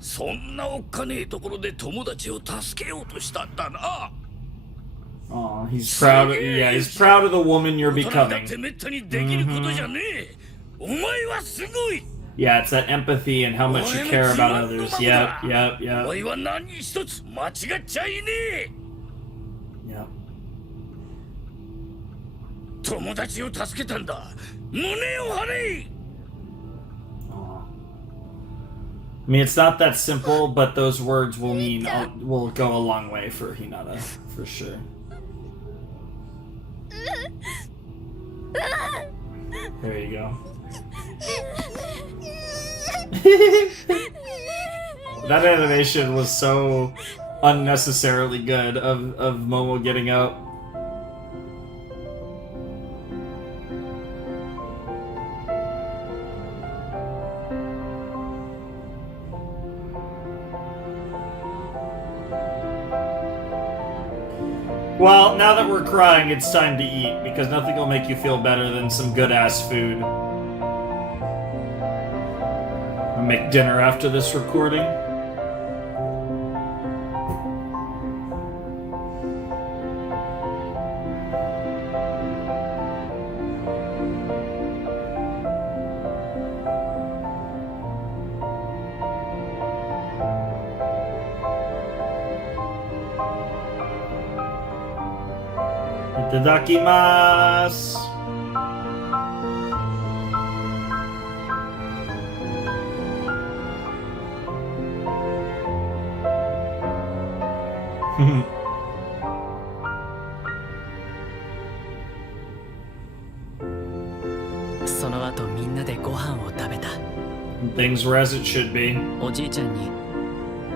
そんなおっかねえところで友達を助けようとしたんだな。 Oh, he's proud. Yeah, he's proud of the woman you're 大人だっ becoming. てめったにできることじゃねえ。お前はすごい。 Yeah, it's that empathy and how much you care about others. Yep, yep, お yep, 前は何一つ間違っちゃいねえ。 yep. 友達を助けたんだ。胸を張れ。 I mean, it's not that simple, but those words will mean will go a long way for Hinata, for sure. There you go. That animation was so unnecessarily good of Momo getting up. Well, now that we're crying, it's time to eat, because nothing will make you feel better than some good-ass food. I'll make dinner after this recording. Itadakimasu! その後みんなでご飯を食べた。 Things were as it should be. おじいちゃんに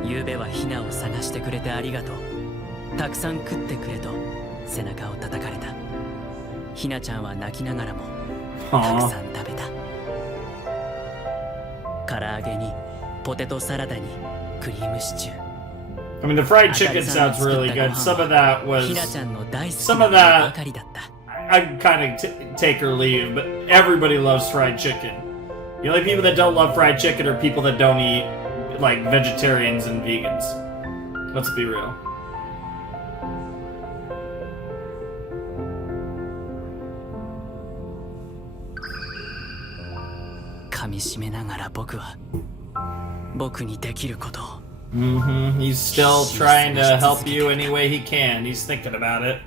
夕べはヒナを探してくれてありがとう、たくさん食ってくれと背中を叩かれた。ヒナちゃんは泣きながらもたくさん食べた。唐揚げにポテトサラダにクリームシチュー。 I mean, the fried chicken sounds really good. Some of that was... ヒナちゃんの大好き Some な of もの that... ばかりだった。 I kind of take or leave, but everybody loves fried chicken. The only people that don't love fried chicken are people that don't eat, like, vegetarians and vegans. Let's be real. He's still trying to help you any way he can. He's thinking about it.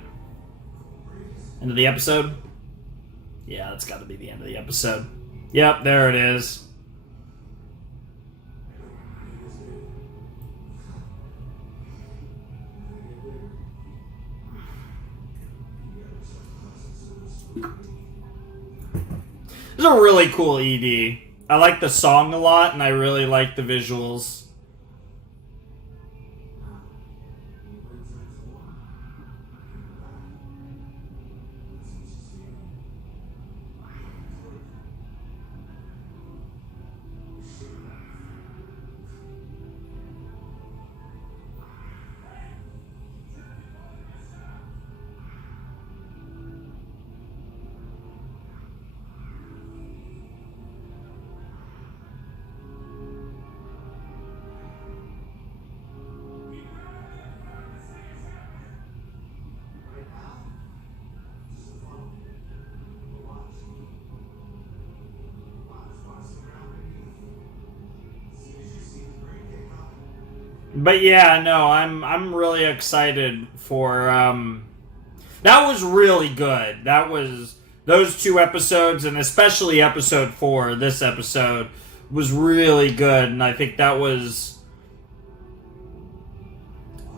End of the episode? Yeah, that's got to be the end of the episode. Yep, there it is. This is a really cool ED. I like the song a lot, and I really like the visuals. But yeah, no, I'm really excited for that was really good. That was those two episodes, and especially episode 4, this episode was really good, and I think that was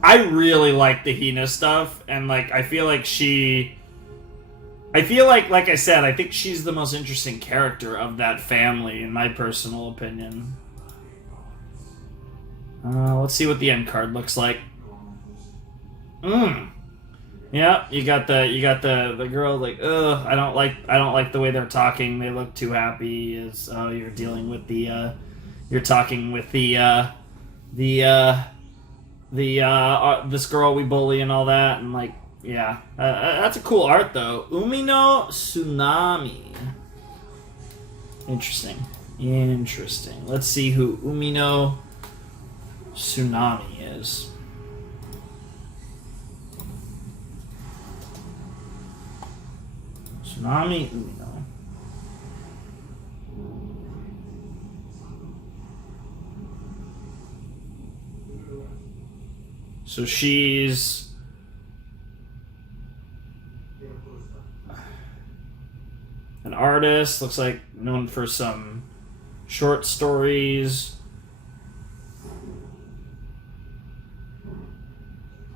I really like the Hina stuff, and like I feel like I said, I think she's the most interesting character of that family in my personal opinion. Let's see what the end card looks like. Yeah, you got the girl like, ugh, I don't like the way they're talking. They look too happy. You're dealing with you're talking with this girl we bully and all that, and like, yeah, that's a cool art though. Umi no Tsunami. Interesting. Let's see who Umi no Tsunami is. Tsunami Umino. So she's an artist, looks like known for some short stories.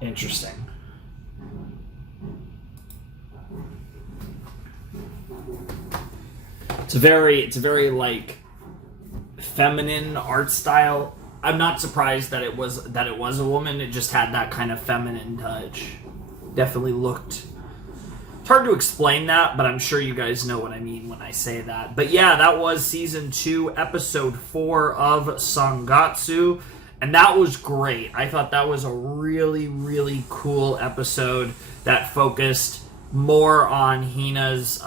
Interesting. It's a very like feminine art style. I'm not surprised that it was a woman. It just had that kind of feminine touch. Definitely looked. It's hard to explain that, but I'm sure you guys know what I mean when I say that. But yeah, that was season 2, episode 4 of Sangatsu. And that was great. I thought that was a really, really cool episode that focused more on Hina's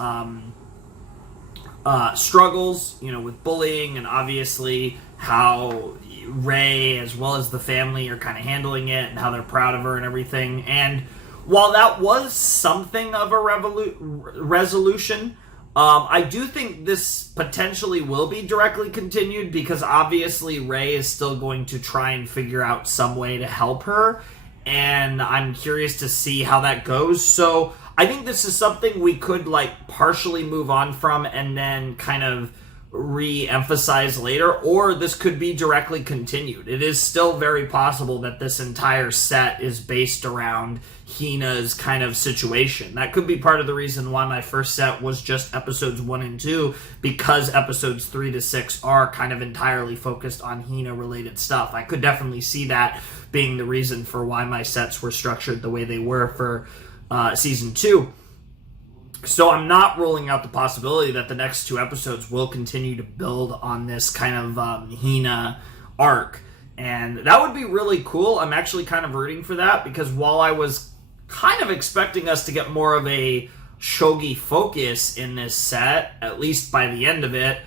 struggles, with bullying, and obviously how Rei, as well as the family, are kind of handling it and how they're proud of her and everything. And while that was something of a resolution, I do think this potentially will be directly continued, because obviously Rei is still going to try and figure out some way to help her, and I'm curious to see how that goes. So I think this is something we could like partially move on from and then kind of re-emphasized later, or this could be directly continued. It is still very possible that this entire set is based around Hina's kind of situation. That could be part of the reason why my first set was just episodes 1 and 2, because episodes 3 to 6 are kind of entirely focused on Hina related stuff. I could definitely see that being the reason for why my sets were structured the way they were for season 2. So I'm not ruling out the possibility that the next 2 episodes will continue to build on this kind of Hina arc. And that would be really cool. I'm actually kind of rooting for that, because while I was kind of expecting us to get more of a shogi focus in this set, at least by the end of it,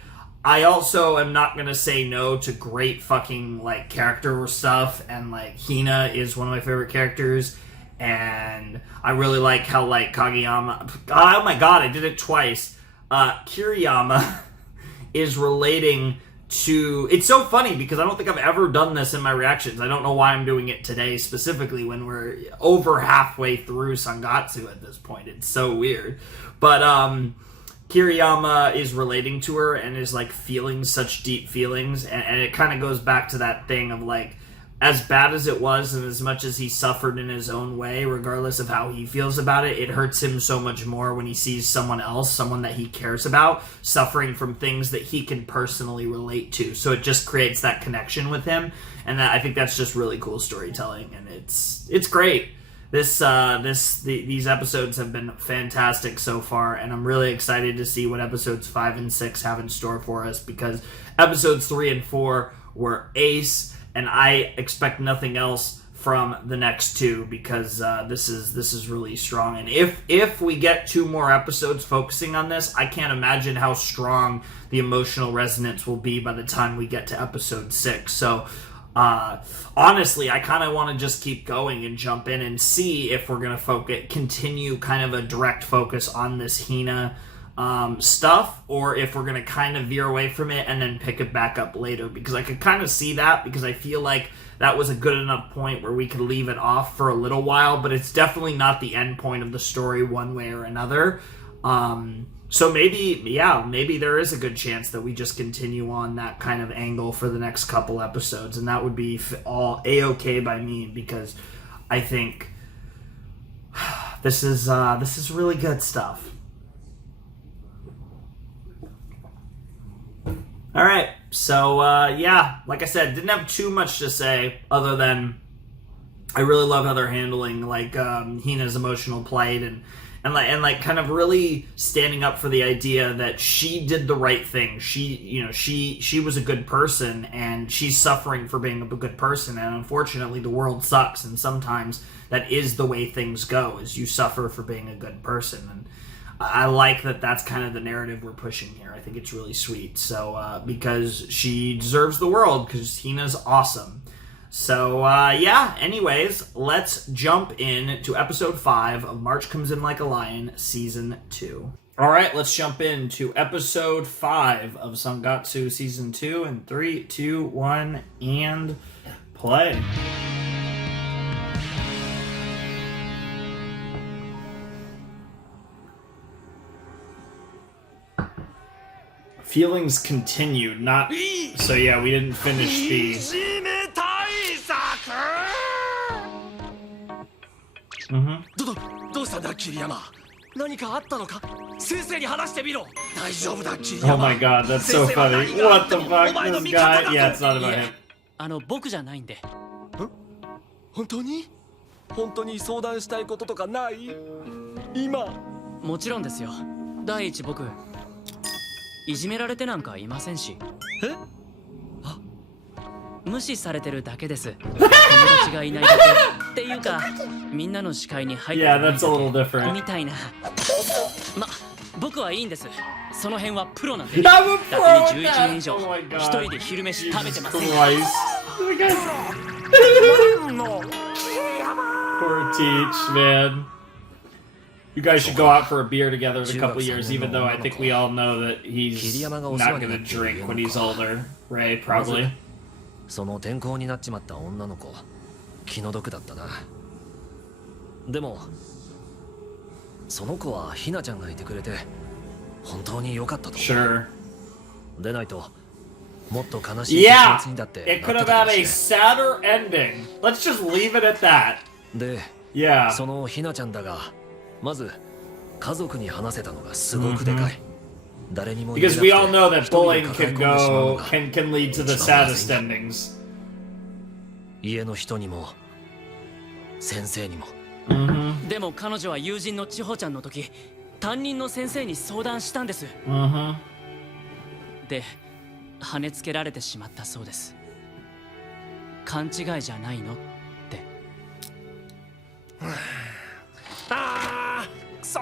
I also am not going to say no to great fucking, like, character stuff. And, like, Hina is one of my favorite characters. And I really like how, like, Kageyama... Oh my god, I did it twice. Kiriyama is relating to... It's so funny, because I don't think I've ever done this in my reactions. I don't know why I'm doing it today, specifically when we're over halfway through Sangatsu at this point. It's so weird. But, Kiriyama is relating to her and is, like, feeling such deep feelings. And it kind of goes back to that thing of, like, as bad as it was, and as much as he suffered in his own way, regardless of how he feels about it, it hurts him so much more when he sees someone else, someone that he cares about, suffering from things that he can personally relate to. So it just creates that connection with him, and I think that's just really cool storytelling, and it's great. These episodes have been fantastic so far, and I'm really excited to see what episodes 5 and 6 have in store for us, because episodes 3 and 4 were ace. And I expect nothing else from the next 2, because this is really strong. And if we get 2 more episodes focusing on this, I can't imagine how strong the emotional resonance will be by the time we get to episode 6. So honestly, I kind of want to just keep going and jump in and see if we're going to continue kind of a direct focus on this Hina stuff, or if we're going to kind of veer away from it and then pick it back up later, because I could kind of see that, because I feel like that was a good enough point where we could leave it off for a little while, but it's definitely not the end point of the story one way or another. So maybe there is a good chance that we just continue on that kind of angle for the next couple episodes, and that would be all A-okay by me, because I think this is really good stuff. Alright, so, like I said, didn't have too much to say, other than I really love how they're handling, like, Hina's emotional plight, and kind of really standing up for the idea that she did the right thing. She was a good person, and she's suffering for being a good person, and unfortunately the world sucks, and sometimes that is the way things go, is you suffer for being a good person, and I like that that's kind of the narrative we're pushing here. I think it's really sweet. So, because she deserves the world, because Hina's awesome. So, anyways, let's jump in to episode 5 of March Comes In Like a Lion, season 2. Alright, let's jump into episode 5 of Sangatsu season 2 in 3, 2, 1, and play. Feelings continued, not... So yeah, we didn't finish the... Oh my god, that's so funny. What the fuck, this guy? Yeah, it's not about him. 僕じゃないんで。本当に相談したいこととかない？今。もちろんですよ。第一僕。いじめられてなんかいませんし。え？あ、無視されてるだけです。友達がいないだけっていうか、みんなの視界に入ってないだけみたいな。僕はいいんです。その辺はプロなんで。だって11年以上一人で昼飯食べてません。Poor Teach, man. You guys should go out for a beer together in a couple years, even though I think we all know that he's not going to drink when he's older. Ray, probably. その転校になっちまった女の子、気の毒だったな。でもその子はひなちゃんがいてくれて本当に良かったと思う。Sure. でないともっと悲しい結 Yeah, 末にだって it な could って have たか had も a しれん。 sadder ending. Let's just leave it at that. で、 Yeah. そのひなちゃんだが、まず家族に話せたのがすごくでかい。誰にも言えな Because く we て all know that 一人で bullying 抱え can 込んでしまうの go が can lead to the 一番ま saddest ずいんだ。 endings. 家の人にも先生にも。でも彼女は友人の千穂ちゃんの時、担任の先生に相談したんです。で、跳ねつけられてしまったそうです。勘違いじゃないのって。ああ、くそ、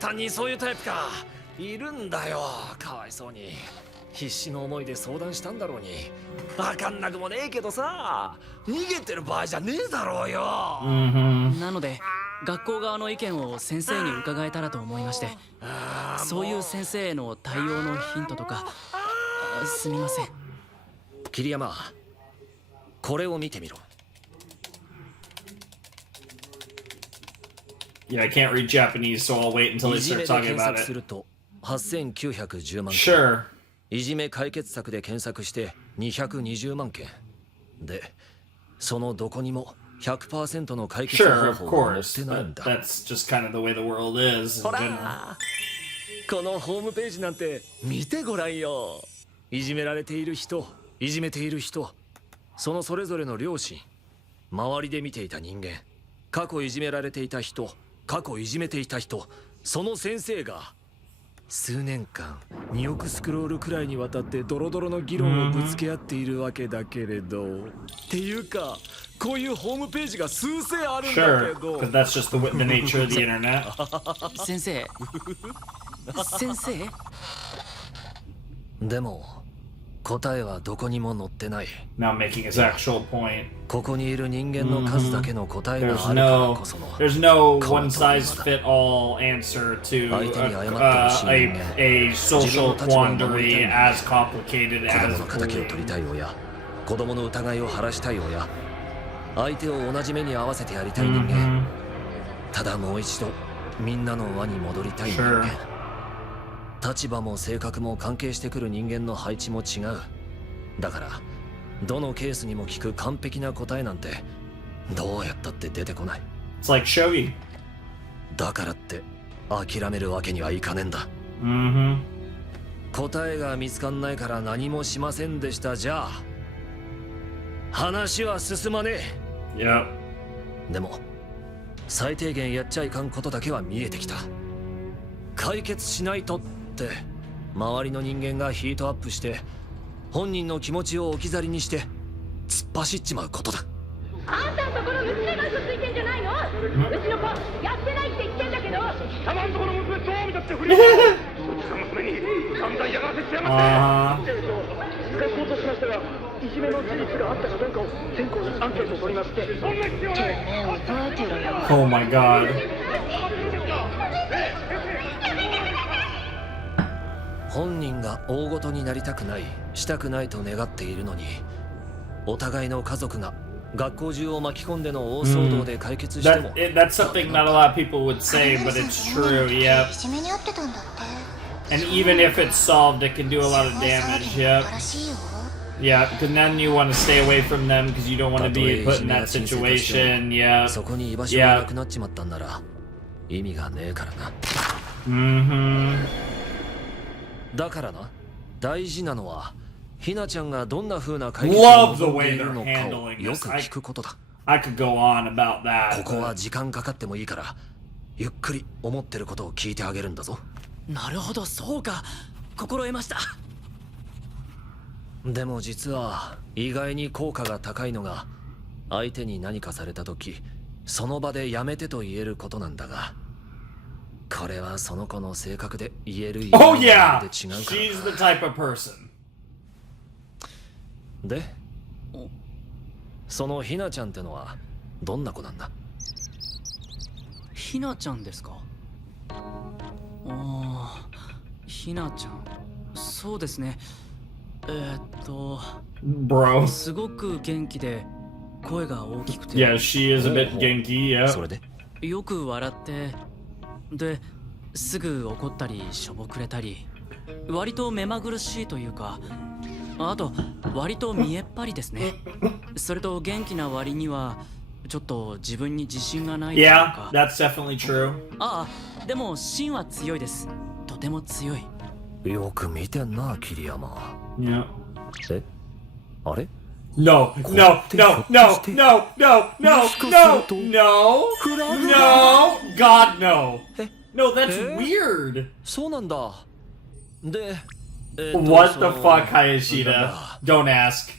担任そういうタイプか。いるんだよ、かわいそうに。必死の思いで相談したんだろうに。わかんなくもねえけどさ、逃げてる場合じゃねえだろうよ。なので学校側の意見を先生に伺えたらと思いまして、そういう先生への対応のヒントとか。すみません。桐山、これを見てみろ。Yeah, I can't read Japanese, so I'll wait until い they じめ start で talking 検 about 索す it. ると8910万件。 Sure. いじめ解決策で検索して220万件。で、そのどこにも 100% の解決 Sure, 方 of 法が載っ course. てないん That, だ。 that's just kind of the way the world is. ほ in general. ら、このホームページなんて見てごらんよ。いじめられている人、いじめている人、そのそれぞれの両親、周りで見ていた人間、過去いじめられていた人、過去いじめていた人、その先生が数年間2億スクロールくらいにわたってドロドロの議論をぶつけ合っているわけだけれど、っていうかこういうホームページが数千あるんだ Sure, けど、 because that's just the nature of the internet. 先生先生。でも答えはどこにも載ってない。 Now making his actual point. ここにいる人間の数だけの答えが There's あるから no こその there's no one size fit all answer to a social quandary as complicated 子供 as の敵を bullying. 取りたい親、子供の疑いを晴らしたい親、相手を同じ目に合わせてやりたい人間、ただもう一度みんなの輪に戻りたい人間。立場も性格も関係してくる人間の配置も違う。だからどのケースにも効く完璧な答えなんてどうやったって出てこない。 It's like shogi. だからって諦めるわけにはいかねえんだ。答えが見つかんないから何もしませんでしたじゃあ話は進まねえ。 Yep. でも最低限やっちゃいかんことだけは見えてきた。解決しないとって周りの人間がヒートアップして本人の気持ちを置き去りにして突っ走っちまうことだ。あんたんとこの娘が嘘ついてんじゃないの？うちの子やってないって言ってんだけど。たまんとこの娘超見たって振り回す。その娘に散々嫌がらせしてやがって。学校としましてはいじめの事実があったかどうかを全校にアンケートを取りまして。そんな必要ない。覚えてろよ。 Oh my god. 本人が大ごとになりたくない、したくないと願っているのに、お互いの家族が学校中を巻き込んでの大騒動で解決しても、That's something not a lot of people would say, but it's true. Yep. いじめにあってたんだって。 And even if it's solved, it can do a lot of damage. Yep. らしいよ。 Yeah, because then you want to stay away from them because you don't want to be put in that situation. Yeah. そこに居場所がなくなっちまったんなら意味がねえからな。だからな、大事なのはひなちゃんがどんな風な解決を Love the 望んで way いる they're のかを handling よ this. く聞くことだ。 I could go on about that. ここは時間かかってもいいからゆっくり思ってることを聞いてあげるんだぞ。なるほど、そうか、心得ました。でも実は意外に効果が高いのが相手に何かされた時その場でやめてと言えることなんだが、これはその子の性格で言える言え Oh ない yeah, で違うから she's the type of person. でそのひなちゃんってのはどんな子なんだ？ひなちゃんですか？ひなちゃん、そうですね。Bro. すごく元気で声が大きくて、 Yeah, she is a bit genki. Yeah. それでよく笑って、ですぐ怒ったりしょぼくれたり、割と目まぐるしいというか、あと割と見えっ張りですね。それと元気な割にはちょっと自分に自信がないという Yeah, か。 that's definitely true. ああ、でも芯は強いです。とても強い。よく見てんな、桐山。 Yeah. え、あれ No, no, no, no, no, no, no, no, no, no, God, no. No, that's weird. そうなんだ。で、What the fuck, Hayashida? Don't ask.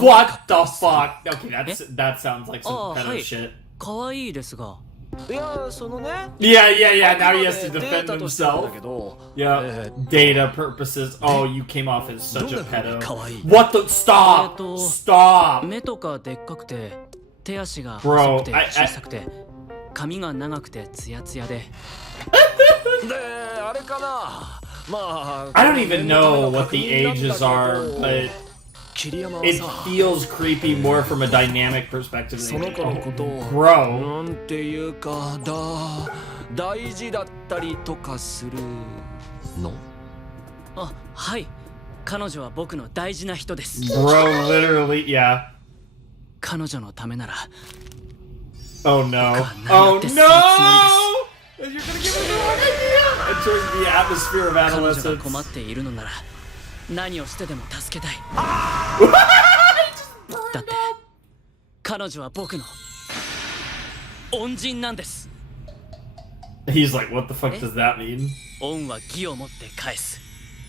What the fuck? Okay, that sounds like some kind of shit. 可愛いですが。いや、そのね。Yeah, yeah, yeah. Now he has to defend データとしてなんだ himself. けど、 Yeah, data purposes. Oh, you came off as such a どんな風に pedo. 可愛い What the? Stop! Stop! 目とかでっかくて、手足が Bro, 細くて小さくて、髪が長くてツヤツヤで。で、あれかな。まあ、 I don't even know what the ages are, but 桐山は it さ、 feels creepy more from a dynamic perspective. その子のことを Bro. なんていうか大事だったりとかするの？あ、はい。彼女は僕の大事な人です。 Bro, literally, yeah. 彼女のためなら。 Oh no. Oh no! You're gonna give me the wrong idea! Entering the atmosphere of 彼女が adolescence. 困っているのなら何をしてでも助けたい。だって彼女は僕の恩人なんです。 He's like, what the fuck does that mean? 恩は義をもって返す。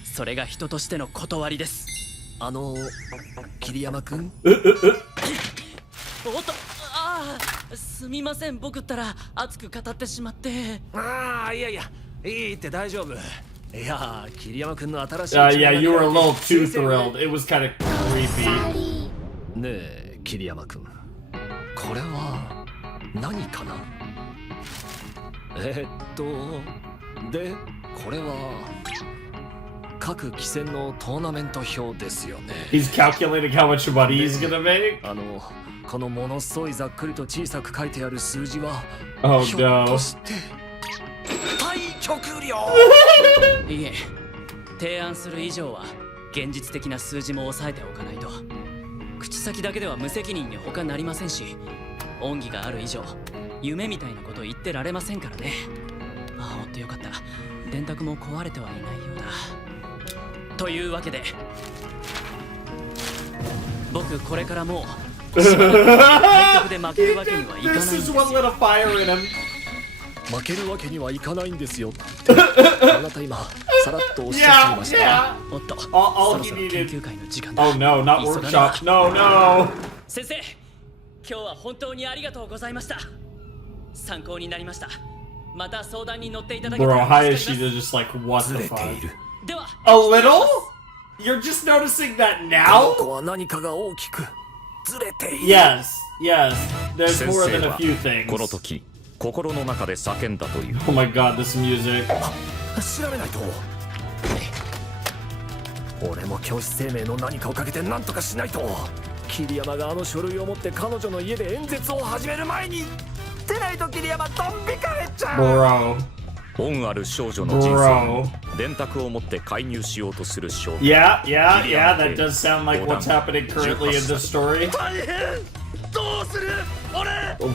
それが人としての断りです。桐山くん？おっと、ああ、すみません。僕ったら熱く語ってしまって。ああ、いやいや、いいって大丈夫。いや、桐山くんの新しい。Yeah, you were a little too thrilled. It was kind of creepy. ねえ、桐山くん。これは何かな？で、これは各棋戦のトーナメント表ですよね。 He's calculating how much money he's gonna make? このものすごいざっくりと小さく書いてある数字は、 Oh ひょっ no. として対局料。いえ、提案する以上は現実的な数字も抑えておかないと。口先だけでは無責任に他なりませんし、恩義がある以上夢みたいなこと言ってられませんからね。ああ、おってよかった。電卓も壊れてはいないようだ。というわけで僕これからもうしばらく対局で負けるわけにはいかないんで This す is よ。 what lit a fire in him. 負けるわけにはいかないんですよって。あなた今さらっとおっしゃっていました。 Yeah. おっと、 All そろそろ he 研 needed. 究会の時間だ。 Oh no, not 急がねば。 workshop. No, no. 先生、今日は本当にありがとうございました。参考になりました。また相談に乗っていただけた Bro, ら助かります。 Hayashida just like, what the ずれて fuck? いる。では、 A little? You're just noticing that この now? 子は何かが大きくずれている。 Yes, yes. There's 先 more 生 than a は few things. この時心の中で叫んだという。 Oh my god, this music. 調べないと。俺も教師生命の何かをかけて何とかしないと。桐山があの書類を持って彼女の家で演説を始める前に出ないと桐山ドン引かれちゃう。 Bro. 恩ある少女の人生 Bro. に電卓を持って介入しようとする少女。 Yeah, yeah, yeah. That does sound like what's happening currently in this story. 大変。どうする？俺。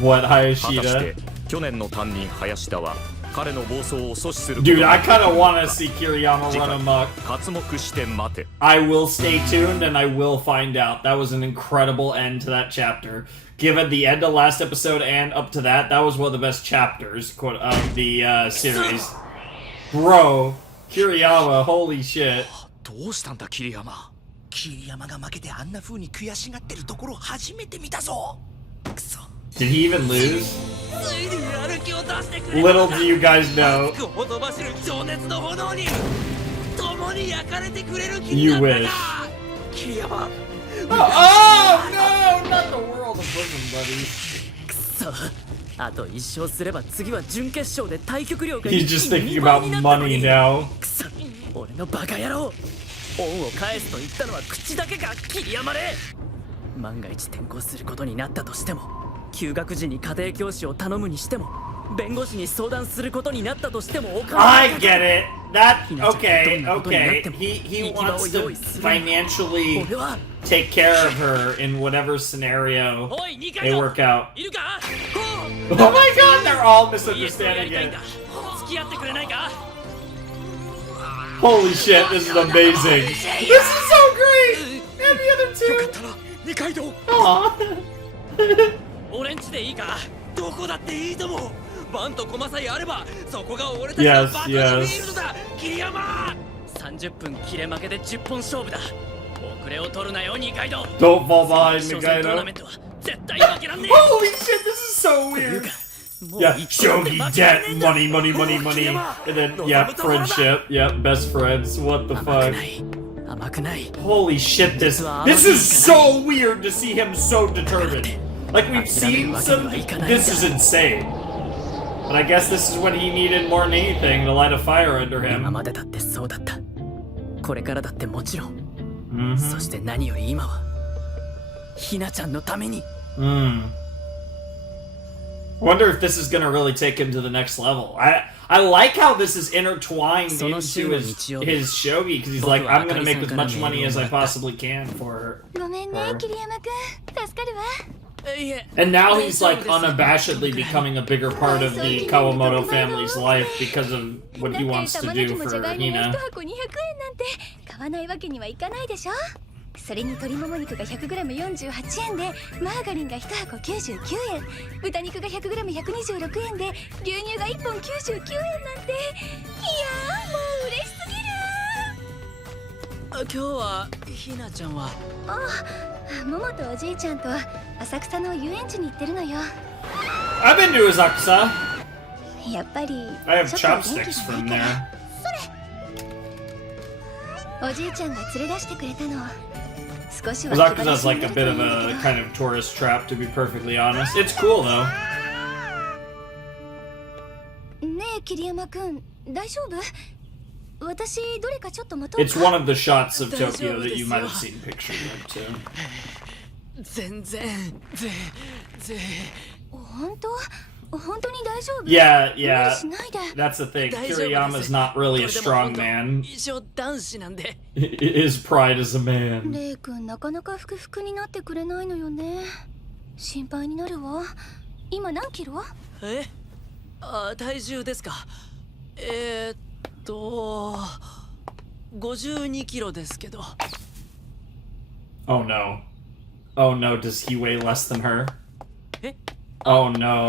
What, 果たし Hayashida? て去年の担任林田は彼の暴走を阻止する Dude, I が kind でき of るの want か to see Kiriyama 次 run 回 amok. 刮目して待て。 I will stay tuned and I will find out. That was an incredible end to that chapter. Given the end of last episode and up to that, that was one of the best chapters quote, of the series. Bro, Kiriyama, holy shit. どうしたんだ桐山。桐山が負けてあんな風に悔しがってるところ初めて見たぞ。くそ。 Did he even lose? ついにやる気を出してくれ。 Little do you guys know. 熱くほとばしる情熱の炎に共に焼かれてくれる気 You になった wish. な。桐山。 Oh, no, not the world of bosom buddies. くそ。あと一勝すれば次は準決勝で対局料が He's just thinking about money now. くそ、俺のバカ野郎。恩を返すと言ったのは口だけか、桐山ね。万が一転校することになったとしても、休学時に家庭教師を頼むにしても、弁護士に相談することになったとしてもお金 I get it. That okay, okay. He wants to financially take care of her in whatever scenario they work out. Oh my god, they're all misunderstanding it. Holy shit, this is amazing. This is so great. And the other two. Aww. 俺んちでいいかどこだっていいと思うバンとコマさえあればそこが俺たちのバトルフィールドだ桐山30分切れ負けで10本勝負だ遅れを取るなよ二階堂 Don't fall behind, Mikaido. 絶対負けらんねえ Holy shit, this is so weird. Yeah, shogi, debt, money, money, money, money. And then, yeah, friendship. Yeah, best friends. What the fuck? Holy shit, this is so weird to see him so determined. Like, we've seen some... This is insane. But I guess this is what he needed more than anything, to light a fire under him. これからだってもちろん、そして何より今はひなちゃんのために。I wonder if this is gonna really take him to the next level. I like how this is intertwined into his shogi, because he's like, I'm gonna make as much money as I possibly can for her. And now he's like unabashedly becoming a bigger part of the Kawamoto family's life because of what he wants to do for Hina. それに鶏もも肉が 100g48 円でマーガリンが1箱99円豚肉が 100g126 円で牛乳が1本99円なんていやーもう嬉しすぎる今日はひなちゃんはああももとおじいちゃんと浅草の遊園地に行ってるのよ I've been to Asakusa. やっぱり I have chopsticks from there. おじいちゃんが連れ出してくれたの Asakusa's like a bit of a kind of tourist trap, to be perfectly honest. It's cool though. ねえ桐山くん大丈夫私どれかちょっと待とうか It's one of the shots of Tokyo that you might have seen pictures of too. 全然本当本当に大丈夫 Yeah, that's the thing. Kiriyama's not really a strong man. 一応男子なんで His pride as a man. レイ君なかなかふくふくになってくれないのよね心配になるわ今何キロ体重ですか52キロですけど Oh no. Oh no, does he weigh less than her? Oh no.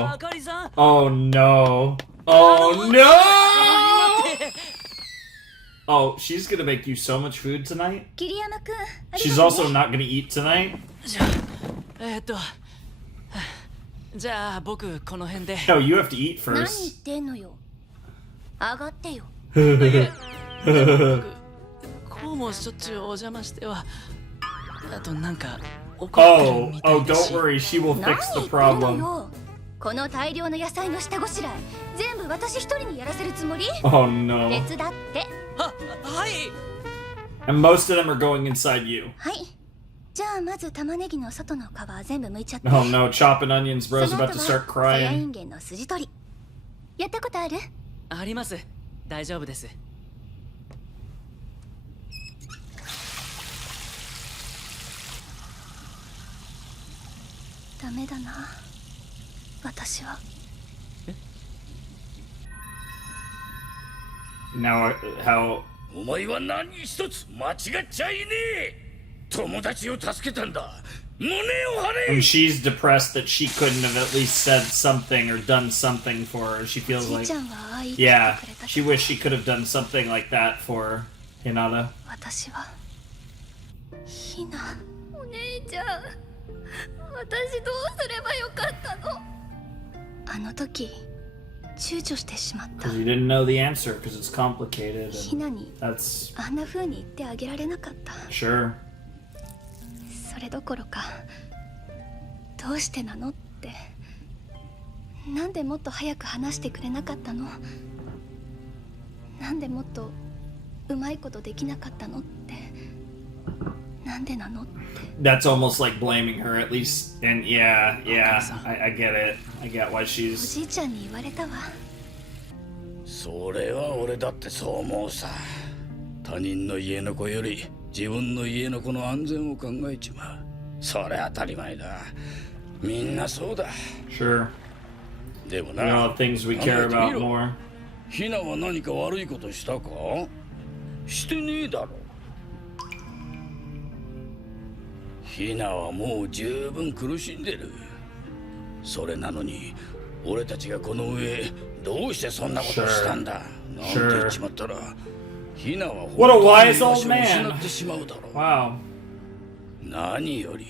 Oh no. Oh no! Oh, she's gonna make you so much food tonight? She's also not gonna eat tonight? じゃあ僕この辺で No, you have to eat 何言っ first. てんのよ上がってよこうもしょっちゅうお邪魔してはあとなんか Oh, don't worry, she will fix the problem. この大量の野菜の下ごしらえ全部私一人にやらせるつもり Oh no. 手伝ってはい And most of them are going inside you. はいじゃあまず玉ねぎの外の皮全部剥いちゃって Oh no, chopping onions, bro's その about 後 to は start さやい crying. んげんの筋取りやったことあるあります大丈夫ですダメだな私は Now, how... お前は何一つ間違っちゃいねえ友達を助けたんだ胸を張れ And she's depressed that she couldn't have at least said something or done something for her. She feels like... Yeah, she wished she could have done something like that for Hinata. 私はひなお姉ちゃん私どうすればよかったのあの時躊躇してしまった Because you didn't know the answer, because it's complicated. ひなに That's... あんな風に言ってあげられなかった Sure. それどころかどうしてなのってなんでもっと早く話してくれなかったのなんでもっとうまいことできなかったのってなんでなのって。 That's almost like blaming her, at least. And yeah, I get it. I get why お she's. じいちゃんに言われたわ。それは俺だってそう思うさ。他人の家の子より自分の家の子の安全を考えちまう。それ当たり前だ。みんなそうだ。 Sure. でも You な、 know, things we care about more. ヒナは何か悪いことしたか？してねえだろ。ヒナはもう十分苦しんでる。それなのに俺たちがこの上どうしてそんなことしたんだなんて言っちまったら、ヒナは What a 本当に wise 居場 old 所を man. 失ってしまうだろう。 Wow. 何より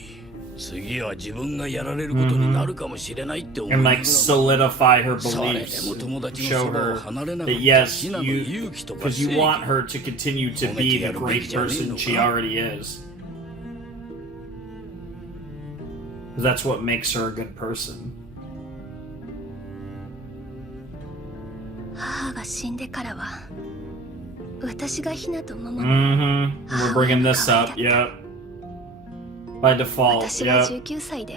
次は自分がやられることになるかもしれないって思い And なが like らも solidify her それで beliefs. も友達の Show そばを her 離れなか that った yes, ヒナの you, 勇気とか because you 正 want 義 her to continue to be the great person she already is. That's what makes her a good person. 母が死んでからは私がひなとママの Mm-hmm. We're bringing this up, yep. By default, 私は yep. 19歳で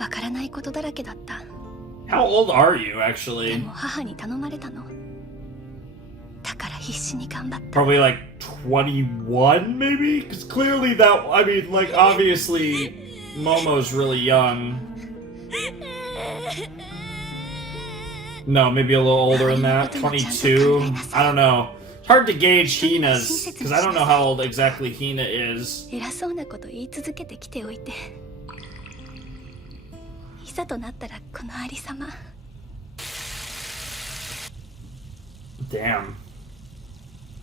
わからないことだらけだった。 How old are you, で actually? も母に頼まれたの。だから必死に頑張った。 Probably like 21, maybe? Because clearly that, I mean, like, obviously, Momo's really young. No, maybe a little older than that. 22? I don't know. It's hard to gauge Hina's, because I don't know how old exactly Hina is. 偉そうなこと言い続けてきておいて、いざとなったらこのありさま。 Damn.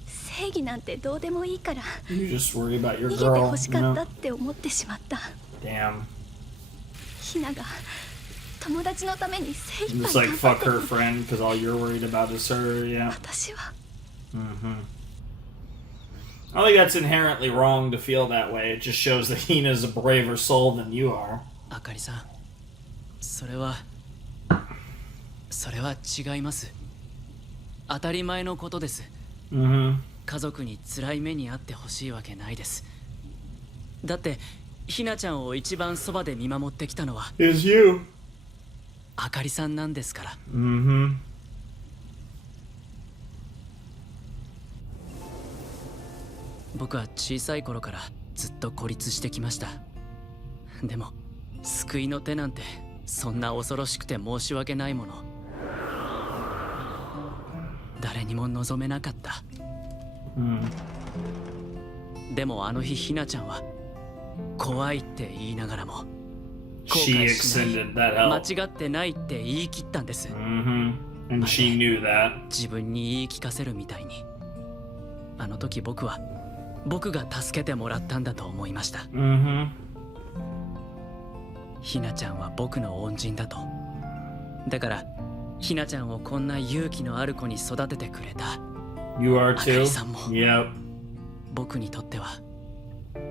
正義なんてどうでもいいから You just worry about 逃 your げて girl, 欲し you かった know? って思ってしまった。 Damn. ひなが友達のために精一 Just 杯 like 頑張 fuck って her る。 friend, because all you're worried about is her, yeah. 私は Mm-hmm. I think that's inherently wrong to feel that way. It just shows that Hina's a braver soul than you are. あかりさん、それは違います。当たり前のことです。Mm-hmm. 家族に辛い目に遭ってほしいわけないです。だってひなちゃんを一番そばで見守ってきたのは Is you. あかりさんなんですから。 Mm-hmm. 僕は小さい頃からずっと孤立してきました。でも救いの手なんてそんな恐ろしくて申し訳ないもの誰にも望めなかった。でもあの日ひなちゃんは怖いって言いながらも後 She 悔しない extended that help. 間違ってないって言い切ったんです。 Mm-hmm. And she knew that. 自分に言い聞かせるみたいに。あの時僕が助けてもらったんだと思いました。 Mm-hmm. ひなちゃんは僕の恩人だと。だからひなちゃんをこんな勇気のある子に育ててくれた You are あか too? りさんも Yep. 僕にとっては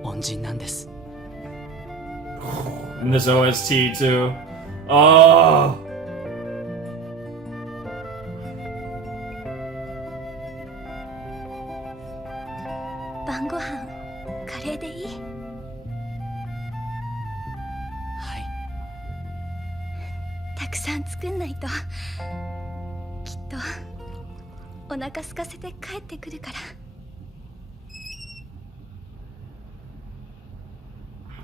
恩人なんです。 And this OST too. Oh! 晩ご飯カレーでいい？はい。たくさん作んないときっとお腹空かせて帰ってくるから。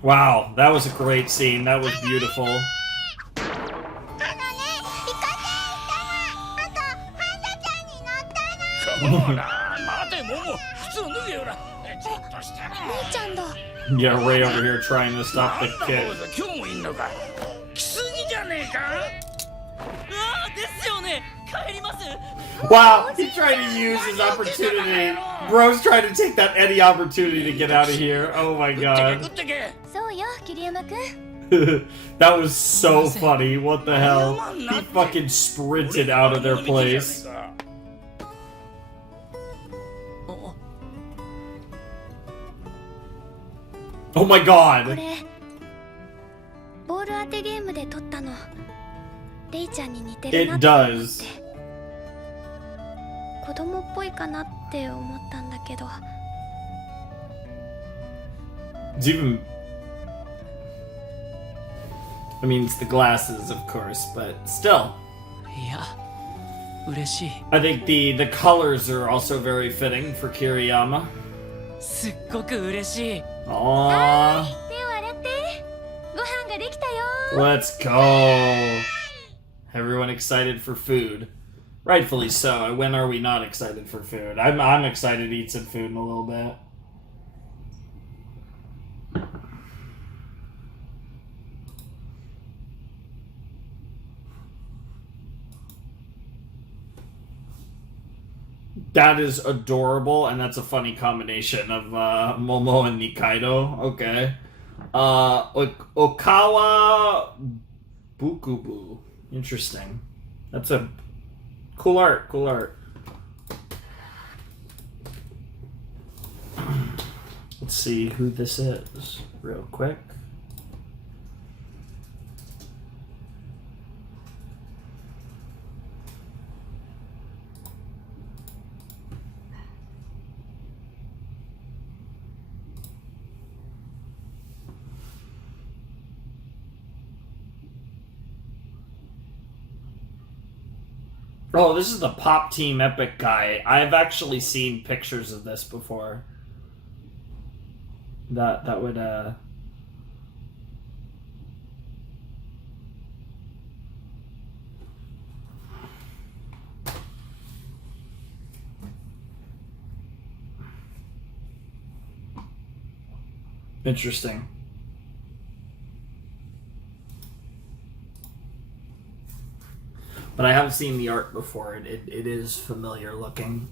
Wow, that was a great scene. That was beautiful. ほら待てもも靴を脱げよな。ちょっとしたら兄ちゃんだ。 Yeah, Ray over here trying to stop the なんだ kid. 坊主今日もいんのか。来すぎじゃねえか。ああですよね。帰ります。 Wow, he tried to use his opportunity. Bro's trying to take that any opportunity to get out of here. Oh my 食 god. ってけ。そうよ、桐山くん。 That was so funny. What the hell? He fucking sprinted out of their place. Oh my こ god. れボール当てゲームで撮ったの。レイちゃんに似てる It なって思って。 does. 子供っぽいかなって思ったんだけど。It's even... I mean, it's the glasses, of course, but still. いや嬉しい I think the colors are also very fitting for Kiriyama. すっごく嬉しい Aww. 手を洗ってご飯ができたよ Let's go. Everyone excited for food. Rightfully so. When are we not excited for food? I'm excited to eat some food in a little bit. That is adorable, and that's a funny combination of Momo and Nikaido. Okay. Okawa Bukubu. Interesting. That's a cool art. Cool art. Let's see who this is real quick. Oh, this is the Pop Team Epic guy. I've actually seen pictures of this before. That would interesting. But I have seen the art before. It is familiar looking.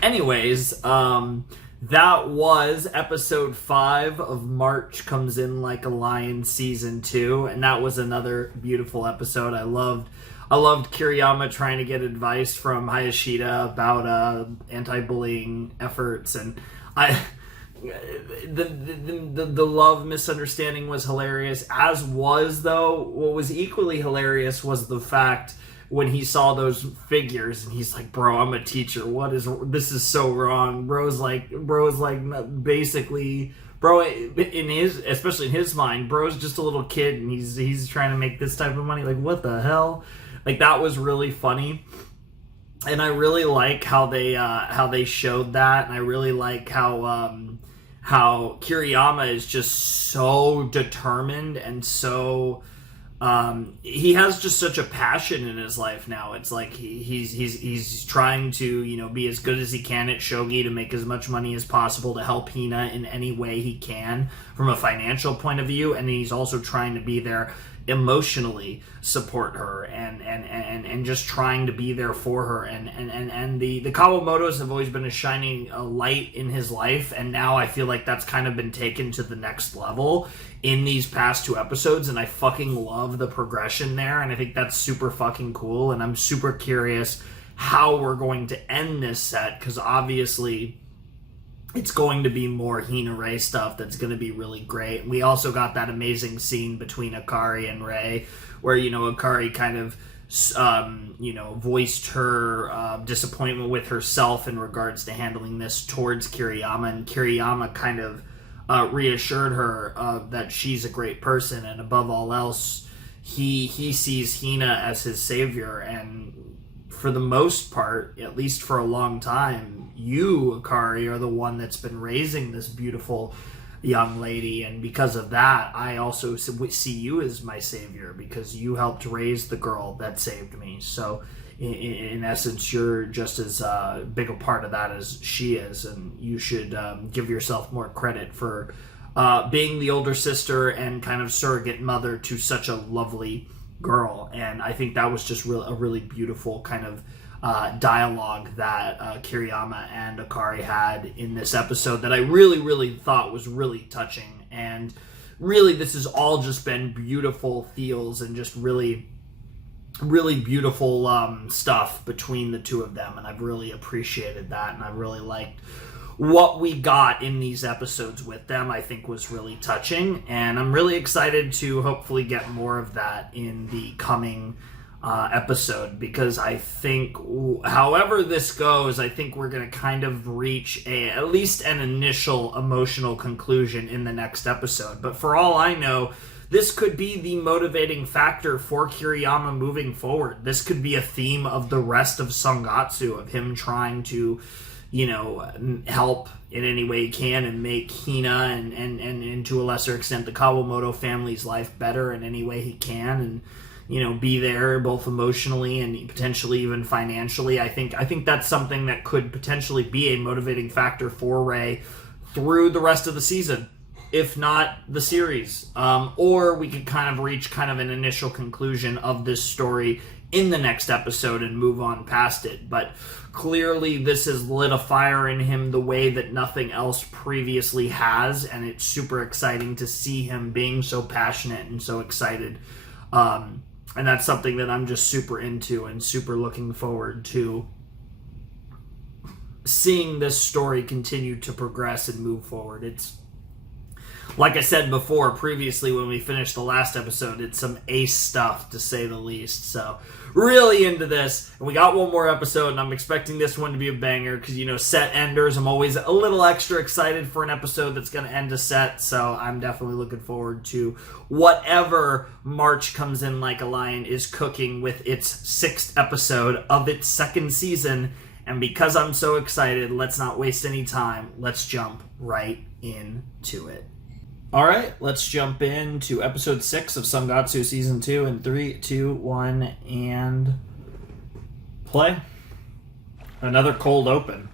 Anyways, that was episode 5 of March Comes In Like a Lion season 2, and that was another beautiful episode. I loved Kiriyama trying to get advice from Hayashida about anti-bullying efforts, and the love misunderstanding was hilarious, as was, though, what was equally hilarious was the fact when he saw those figures and he's like, bro, I'm a teacher, this is so wrong. Bro's like basically, bro, especially in his mind, bro's just a little kid and he's trying to make this type of money. Like, what the hell? Like, that was really funny. And I really like how they showed that, and I really like how Kiriyama is just so determined and so he has just such a passion in his life now. It's like he's trying to be as good as he can at shogi to make as much money as possible to help Hina in any way he can from a financial point of view, and he's also trying to be there emotionally support her and just trying to be there for her, and the Kawamotos have always been a shining light in his life, and now I feel like that's kind of been taken to the next level in these past 2 episodes, and I fucking love the progression there, and I think that's super fucking cool, and I'm super curious how we're going to end this set, because obviously it's going to be more Hina Rei stuff that's going to be really great. We also got that amazing scene between Akari and Rei where, Akari kind of, voiced her disappointment with herself in regards to handling this towards Kiriyama, and Kiriyama kind of reassured her that she's a great person, and above all else, he sees Hina as his savior, and for the most part, at least for a long time, you, Akari, are the one that's been raising this beautiful young lady, and because of that, I also see you as my savior, because you helped raise the girl that saved me. So, in essence, you're just as big a part of that as she is, and you should give yourself more credit for being the older sister and kind of surrogate mother to such a lovely girl. And I think that was just a really beautiful kind of dialogue that Kiriyama and Akari had in this episode that I really, really thought was really touching. And really, this has all just been beautiful feels and just really, really beautiful stuff between the two of them. And I've really appreciated that, and I really liked what we got in these episodes with them. I think was really touching, and I'm really excited to hopefully get more of that in the coming episode, because I think however this goes, I think we're going to kind of reach at least an initial emotional conclusion in the next episode. But for all I know, this could be the motivating factor for Kiriyama moving forward. This could be a theme of the rest of Sangatsu, of him trying to, you know, help in any way he can and make Hina and to a lesser extent the Kawamoto family's life better in any way he can, and, you know, be there both emotionally and potentially even financially. I think that's something that could potentially be a motivating factor for Rei through the rest of the season, if not the series. Or we could kind of reach kind of an initial conclusion of this story in the next episode and move on past it. But clearly this has lit a fire in him the way that nothing else previously has, and it's super exciting to see him being so passionate and so excited. And that's something that I'm just super into and super looking forward to seeing this story continue to progress and move forward. It's, like I said before, previously when we finished the last episode, it's some ace stuff, to say the least. So, really into this. And we got one more episode, and I'm expecting this one to be a banger, because, you know, set enders, I'm always a little extra excited for an episode that's going to end a set. So, I'm definitely looking forward to whatever March Comes In Like a Lion is cooking with its 6th episode of its 2nd season. And because I'm so excited, let's not waste any time. Let's jump right into it. Alright, let's jump into episode 6 of Sangatsu Season 2 in 3, 2, 1, and play. Another cold open.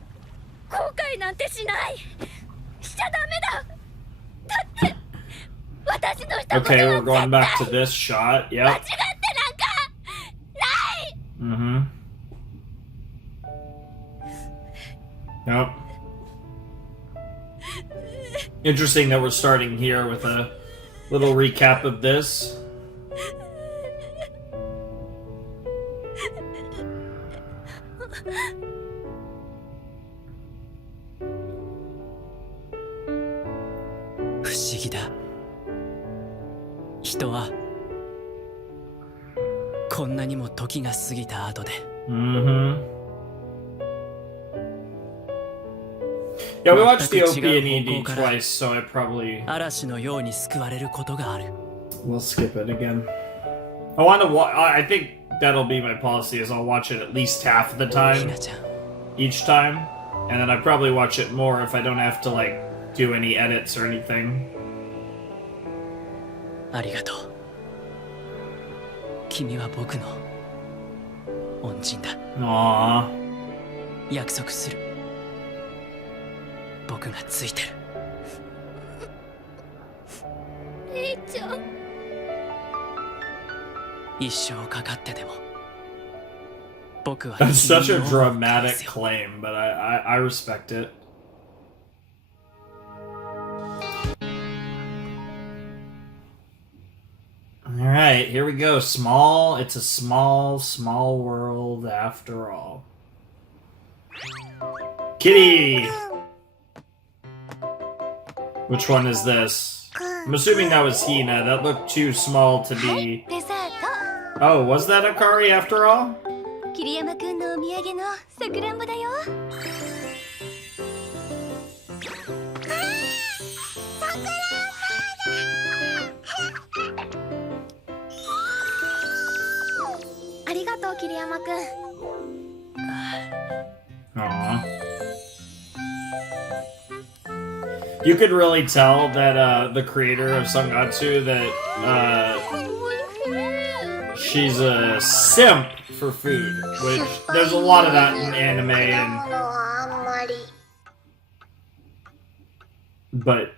Okay, we're going back to this shot. Yep. Mm-hmm. Yep. Interesting that we're starting here with a little recap of this. Yeah, we watched the OP and ED twice, so I probably will skip it again. I want to I think that'll be my policy, is I'll watch it at least half of the time each time, and then I probably watch it more if I don't have to, like, do any edits or anything. Aww. 僕がついてる。レイちゃん。一生かかってでも。僕は That's such a dramatic claim, but I respect it. Alright, here we go. It's a small world after all. Kitty! Which one is this? I'm assuming that was Hina. That looked too small to be... Oh, was that Akari after all? Kiriyama君のお土産のさくらんぼだよ。ありがとう、Kiriyama君。Aww. You could really tell that the creator of Sangatsu, that she's a simp for food, which there's a lot of that in anime, but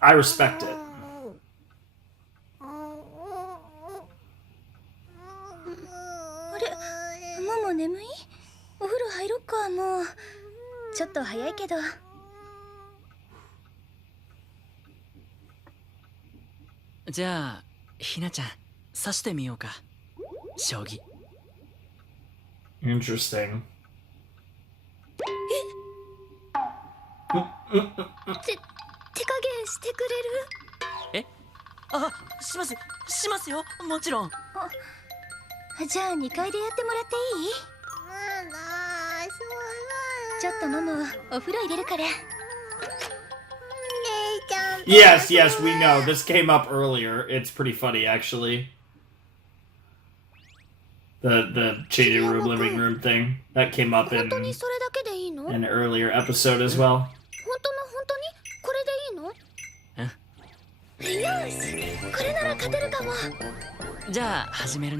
I respect it. ママ眠い？お風呂入ろっか、もう。ちょっと早いけど。じゃあ、ひなちゃん、刺してみようか。将棋。Interesting. 手加減してくれる？え？あ、しますよ、もちろん。じゃあ2階でやってもらっていい？ちょっとママお風呂入れるから。 Yes, yes, we know. This came up earlier. It's pretty funny, actually. The changing room, living room thing. That came up in an earlier episode as well.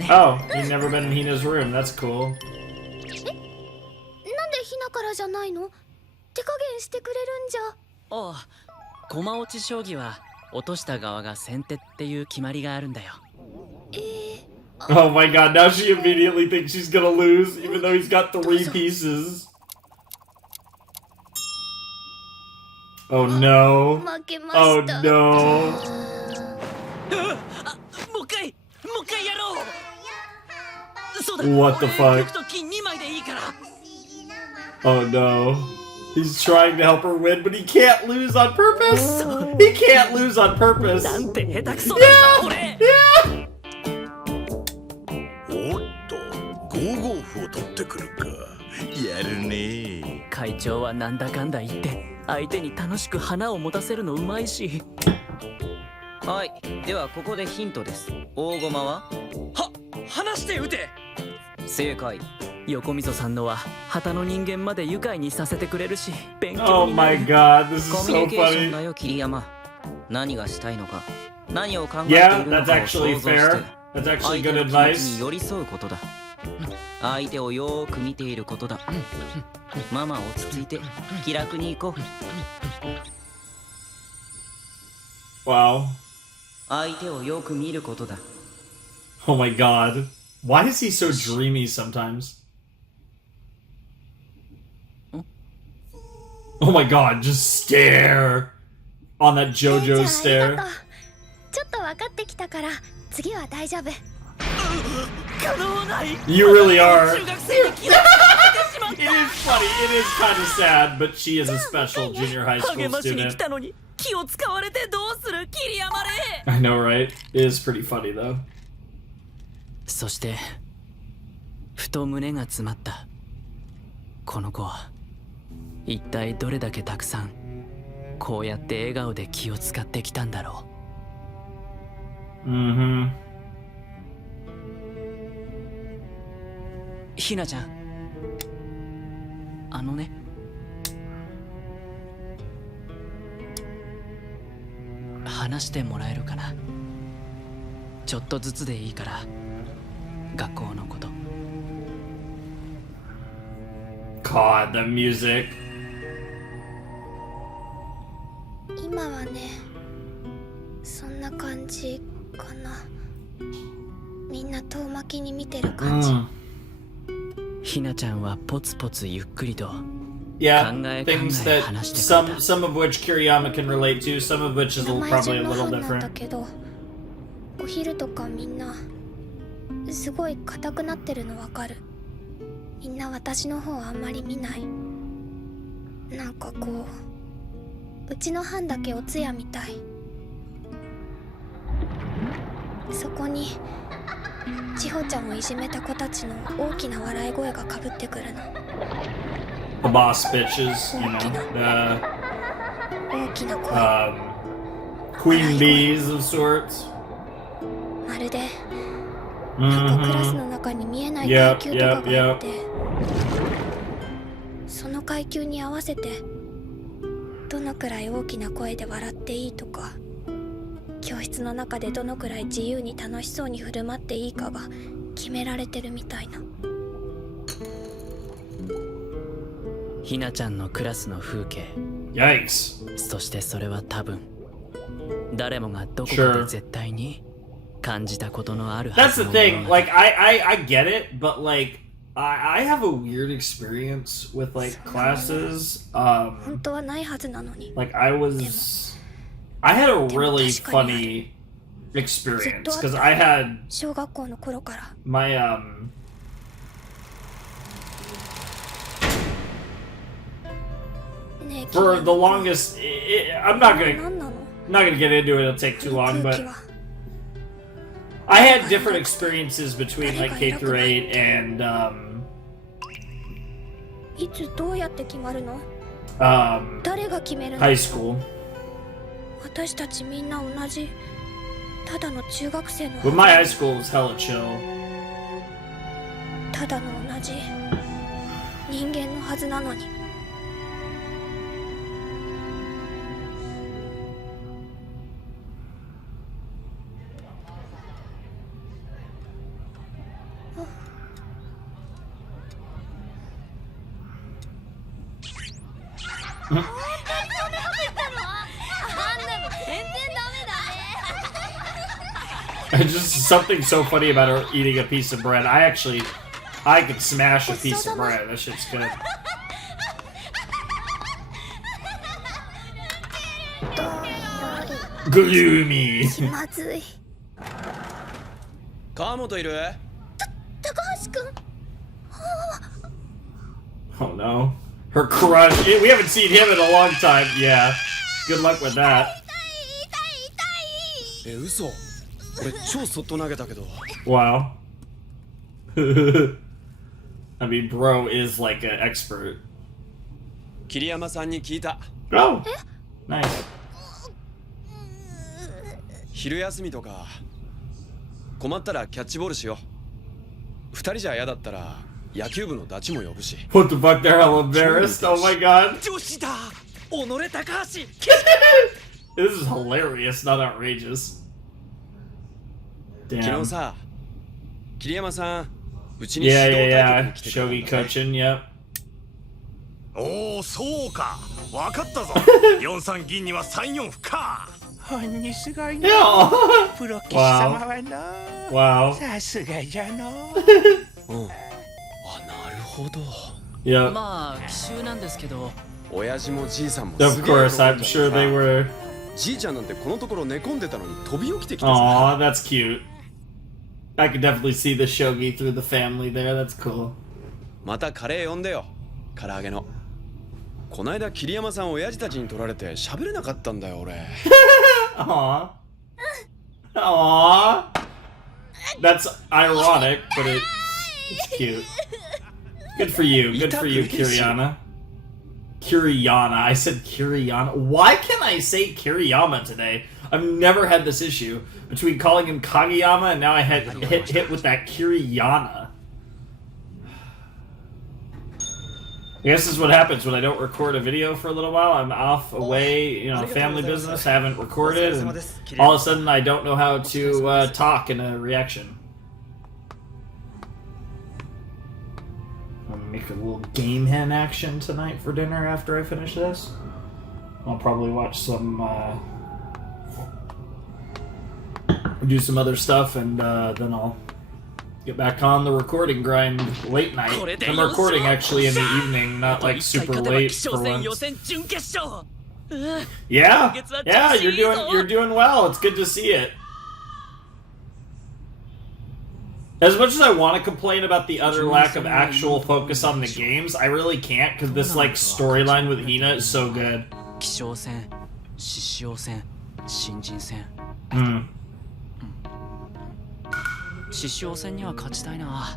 Oh, you've never been in Hina's room. That's cool. なんでひなからじゃないの？手加減してくれるんじゃ。ああ、駒落ち将棋は落とした側が先手っていう決まりがあるんだよ。Oh my god, now she immediately thinks she's gonna lose, even though he's got 3 pieces. Oh no. Oh no. もう一回やろう。そうだ。 What the fuck? 玉と金2枚でいいから。 Oh no. He's trying to help her win, but he can't lose on purpose. He can't lose on purpose. なんて下手くそなんだ俺。おっと、5五歩を取ってくるか。やるね。会長はなんだかんだ言って相手に楽しく花を持たせるのうまいし。はい、ではここでヒントです。大駒は話して打て。正解。横溝さんのは旗の人間まで愉快にさせてくれるし勉強 Oh にな my る。 god, this is コ so ミュニケーション funny. だよ桐山。何がしたいのか、何を考えてい Yeah, るの that's かを actually 想像して fair. That's actually 相手 good の気持ち advice. に寄り添うことだ。相手をよーく見ていることだ。ママ落ち着いて気楽に行こう。 Wow. 相手をよく見ることだ。 Oh my god. Why is he so dreamy sometimes? Oh my god, just stare on that JoJo stare. ちょっと分かってきたから次は大丈夫。 You really are. It is funny. It is kind of sad, but she is a special junior high school 励ましに来 student. たのに気を使われてどうする桐山れ。 I know, right? It is pretty funny though. そしてふと胸が詰まった。この子は一体どれだけたくさんこうやって笑顔で気を使ってきたんだろう。ひなちゃん、あのね、話してもらえるかな。ちょっとずつでいいから学校のこと。 God, the music. 今はね、そんな感じかな。みんな遠巻きに見てる感じ。ひなちゃんはポツポツゆっくりと Yeah, 考え things that 話してくれた。 some of which Kiriyama can relate to, some of which is 名前 probably 順 a の little 班なんだ different. けど、お昼とかみんなすごい硬くなってるのわかる。みんな私の方あんまり見ない。なんかこう、うちの班だけお通夜みたい。そこに千穂ちゃんをいじめた子たちの大きな笑い声がかぶってくるの。 The boss bitches, you know, the 大きな声。queen bees of sorts. まるでなんかクラスの中に見えない階級とかがあって、その階級に合わせてどのくらい大きな声で笑っていいとか、教室の中でどのくらい自由に楽しそうに振る舞っていいかが決められてるみたいな。ひなちゃんのクラスの風景。 Yikes. そしてそれは多分誰もがどこかで絶対に感じたことのあるは That's ず the の thing. Like, I get it, but like, I have a weird experience with like classes. 本当はないはずなのに。 Like, I had a really funny experience because I had 小学校の頃から my for the longest. I'm not gonna get into it. It'll take too long, but I had different experiences between like K through 8 and いつどうやって決まるの？ 誰が決めるの？ high school. 私たちみんな同じ。ただの中学生の。 But my high school was hella chill. ただの同じ人間のはずなのに。Just something so funny about her eating a piece of bread. I could smash a piece of bread. That shit's good. Gloomy. まずい。川本いる？高橋くん。 Oh no. Her crush. We haven't seen him in a long time. Yeah. Good luck with that. 嘘。俺超そっと投げたけど。 Wow. I mean, bro is like an expert. 桐山さんに聞いた。 Oh. Nice. 昼休みとか困ったらキャッチボールしよう。二人じゃ嫌だったら野球部のダチも呼ぶし。 What the fuck? They're hella embarrassed. Oh my god. 女子だ。己高橋。 This is hilarious, not outrageous. 昨 Damn. 日さ、桐山さん、うちに Yeah, 指導 yeah, 対 yeah. 局に来てくれたん Shogi だね。 coaching, yep. おお、そうか。わかったぞ。43銀には34歩か。ほんにすごい Yeah. な。プロ棋士様はな。 Wow. さすがじゃの。うん。あ、なるほど。 Yep. まあ奇襲なんですけど、親父もじいさんも Of すげえ course, 喜んだ I'm sure they were. じいちゃんなんてこのところ寝込んでたのに飛び起きてきてさ。 Aw, that's cute. I could definitely see the shogi through the family there. That's cool. またカレー呼んでよ。唐揚げの。こないだ桐山さん親父たちに取られて喋れなかったんだよ俺。Aw. Aw. That's ironic, but it's cute. Good for you. Good for you, Kiriyama. Kiriyama. I said Kiriyama. Why can't I say Kiriyama today? I've never had this issue between calling him Kageyama and now I had hit with that Kiriyama. I guess this is what happens when I don't record a video for a little while. I'm off away, you know, family business. I haven't recorded, and all of a sudden I don't know how to talk in a reaction. I'm gonna make a little game hen action tonight for dinner after I finish this. I'll probably watch some, do some other stuff, and then I'll get back on the recording grind late night. I'm recording actually in the evening, not like super late for once. Yeah, yeah, you're doing well. It's good to see it. As much as I want to complain about the utter lack of actual focus on the games, I really can't because this like storyline with Hina is so good.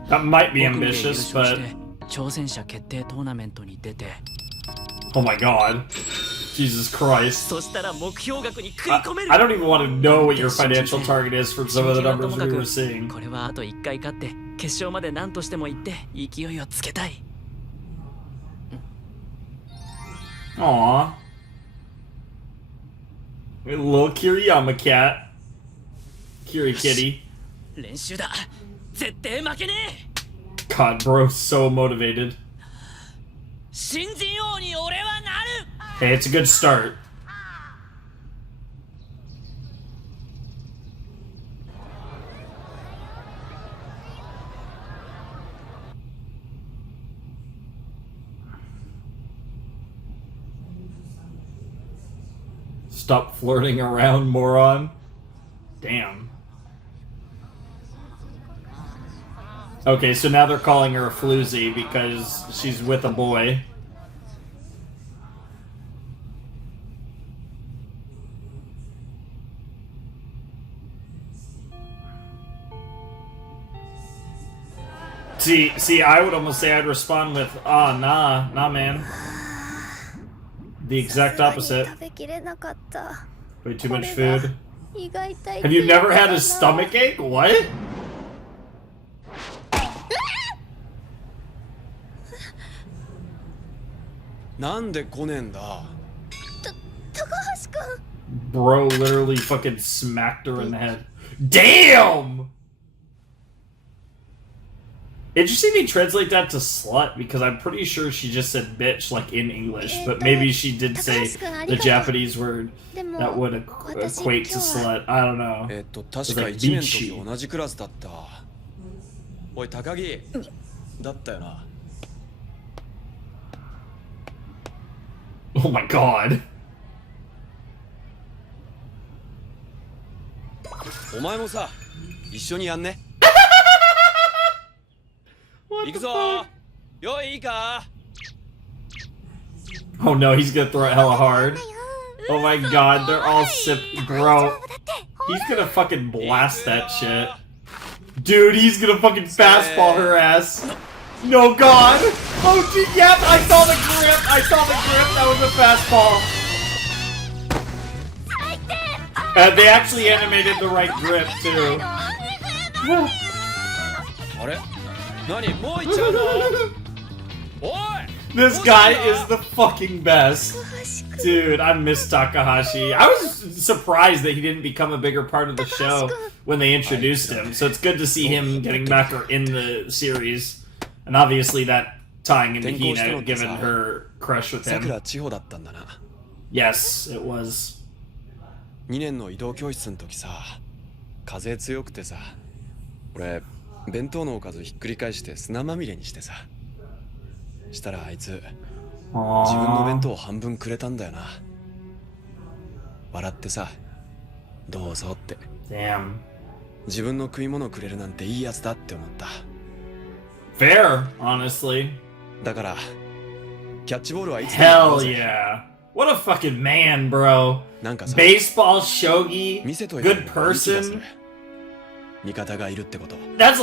That might be ambitious, but oh my god. Jesus Christ. I don't even want to know what your financial target is from some of the numbers we were seeing. Aww. A little Kiriyama cat. Kiri kitty. God, bro, so motivated. Hey, it's a good start. Stop flirting around, moron. Damn. Okay, so now they're calling her a floozy because she's with a boy. See, I would almost say I'd respond with, "Ah, nah, man." The exact opposite. Way too much food. Have you never had a stomach ache? What? Bro literally fucking smacked her in the head. Damn! Interesting they translate that to slut, because I'm pretty sure she just said bitch, like, in English. But maybe she did say the Japanese word that would equate to slut. I don't know. It's like bichi. Oh my god. お前もさ、一緒にやんね。行くぞ。よいいか。 Oh no, he's gonna throw it hella hard. Oh my god, they're all bro. He's gonna fucking blast that shit. Dude, he's gonna fucking fastball her ass. No god! Oh gee, yep, I saw the grip! That was a fastball. They actually animated the right grip too. This guy is the fucking best. Dude, I miss Takahashi. I was surprised that he didn't become a bigger part of the show when they introduced him. So it's good to see him getting back in the series. And obviously that tying into Hina, given her crush with him. Yes, it was. 2年の移動教室の時さ、風強くてさ、俺弁当のおかずひっくり返して砂まみれにしてさ、したらあいつ自分の弁当を半分くれたんだよな。笑ってさ、どうぞって。Damn. 自分の食い物くれるなんていいやつだって思った。Fair, honestly. だからキャッチボールはいつも。 Hell yeah. What a fucking man, bro. Baseball, shogi, good person. That's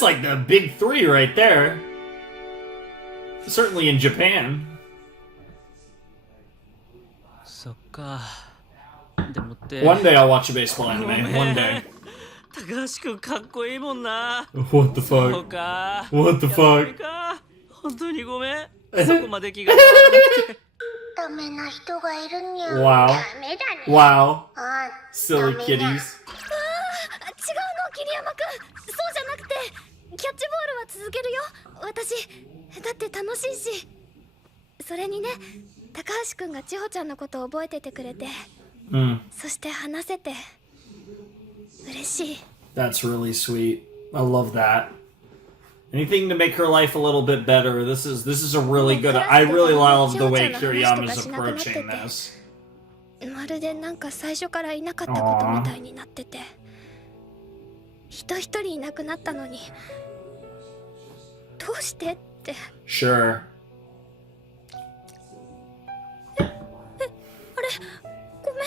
like the big three right there. Certainly in Japan. One day I'll watch a baseball anime. One day. What the fuck? What the fuck? Wow. Wow. Silly kitties. 違うの、桐山くん。そうじゃなくて、キャッチボールは続けるよ。私、だって楽しいし。それにね、高橋くんが千穂ちゃんのことを覚えててくれて、そして話せて嬉しい。That's really sweet. I love that. Anything to make her life a little bit better. This is a really good. I really love the way Kiriyama's approaching this. まるでなんか最初からいなかったことみたいになってて、人一人いなくなったのに、どうしてって。Sure. あれ、ごめん。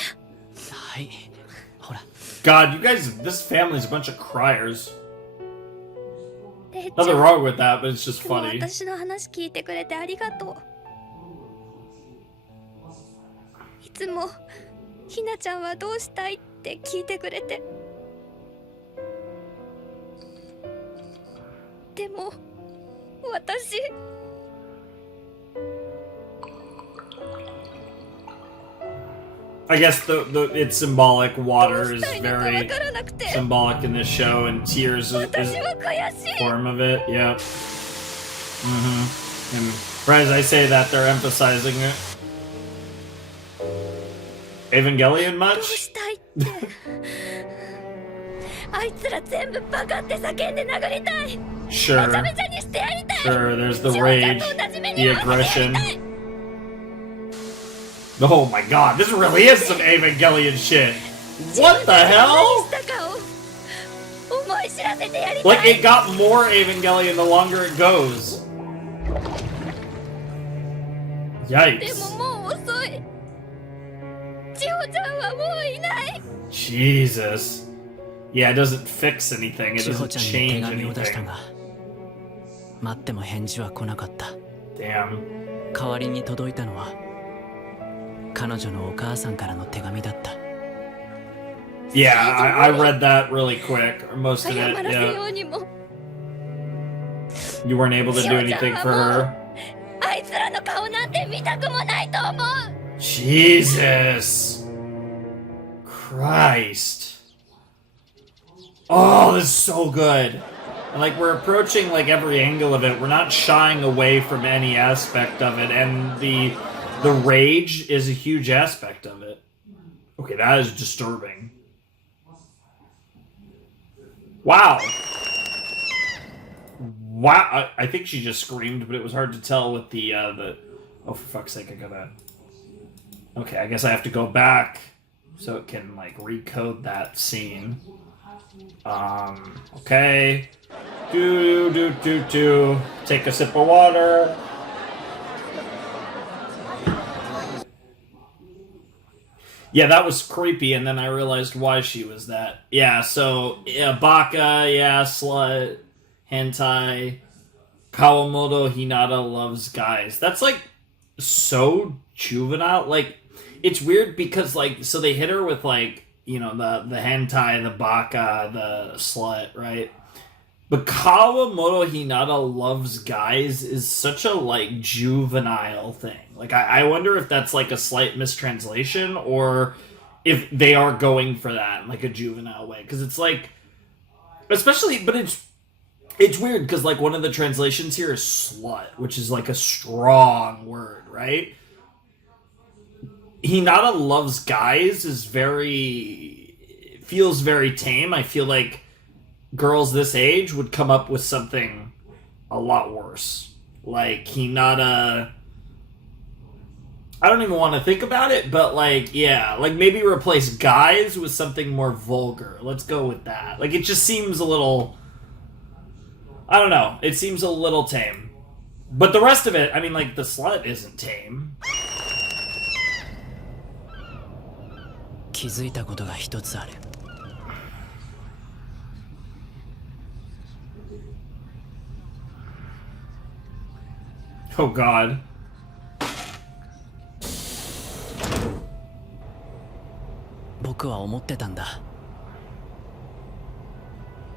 はい。ほら。God, you guys, this family's a bunch of criers. Nothing wrong with that, but it's just funny. 私の話聞いてくれてありがとう。いつもひなちゃんはどうしたいって聞いてくれて。でも私。I guess it's symbolic. Water is very symbolic in this show, and tears is a form of it. Yep. And right as I say that, they're emphasizing it. Evangelion much? あいつら全部バカって叫んで殴りたい。 Sure. Sure, there's the rage, the aggression. Oh my god, this really is some Evangelion shit. What the hell? Like, it got more Evangelion the longer it goes. Yikes. Jesus. Yeah, it doesn't fix anything. It doesn't change anything. 待っても返事は来なかった。 Damn. 代わりに届いたのは彼女のお母さんからの手紙だった。 Yeah, I read that really quick, or most of it. 謝らせ Yeah. ようにも You weren't able to do anything for her. あいつらの顔なんて見たくもないと思う。 Jesus Christ. Oh, this is so good. And like we're approaching like every angle of it. We're not shying away from any aspect of it, and the rage is a huge aspect of it. Okay, that is disturbing. Wow. Wow, I think she just screamed, but it was hard to tell with the oh, for fuck's sake, I gotta... Okay, I guess I have to go back so it can, like, recode that scene. Okay. Do. Take a sip of water. Yeah, that was creepy, and then I realized why she was that. Yeah, so, yeah, baka, yeah, slut, hentai, Kawamoto Hinata loves guys. That's, like, so juvenile. Like, it's weird because, like, so they hit her with, like, you know, the hentai, the baka, the slut, right? But Kawamoto Hinata loves guys is such a, like, juvenile thing. Like, I wonder if that's, like, a slight mistranslation or if they are going for that in, like, a juvenile way. Because it's, like, especially, but it's weird because, like, one of the translations here is slut, which is, like, a strong word, right? Hinata loves guys is feels very tame. I feel like girls this age would come up with something a lot worse. Like, Hinata... I don't even want to think about it, but, like, yeah. Like, maybe replace guys with something more vulgar. Let's go with that. Like, it just seems a little... I don't know. It seems a little tame. But the rest of it, I mean, like, the slut isn't tame. 気づいたことが一つある。 Oh God. 僕は思ってたんだ。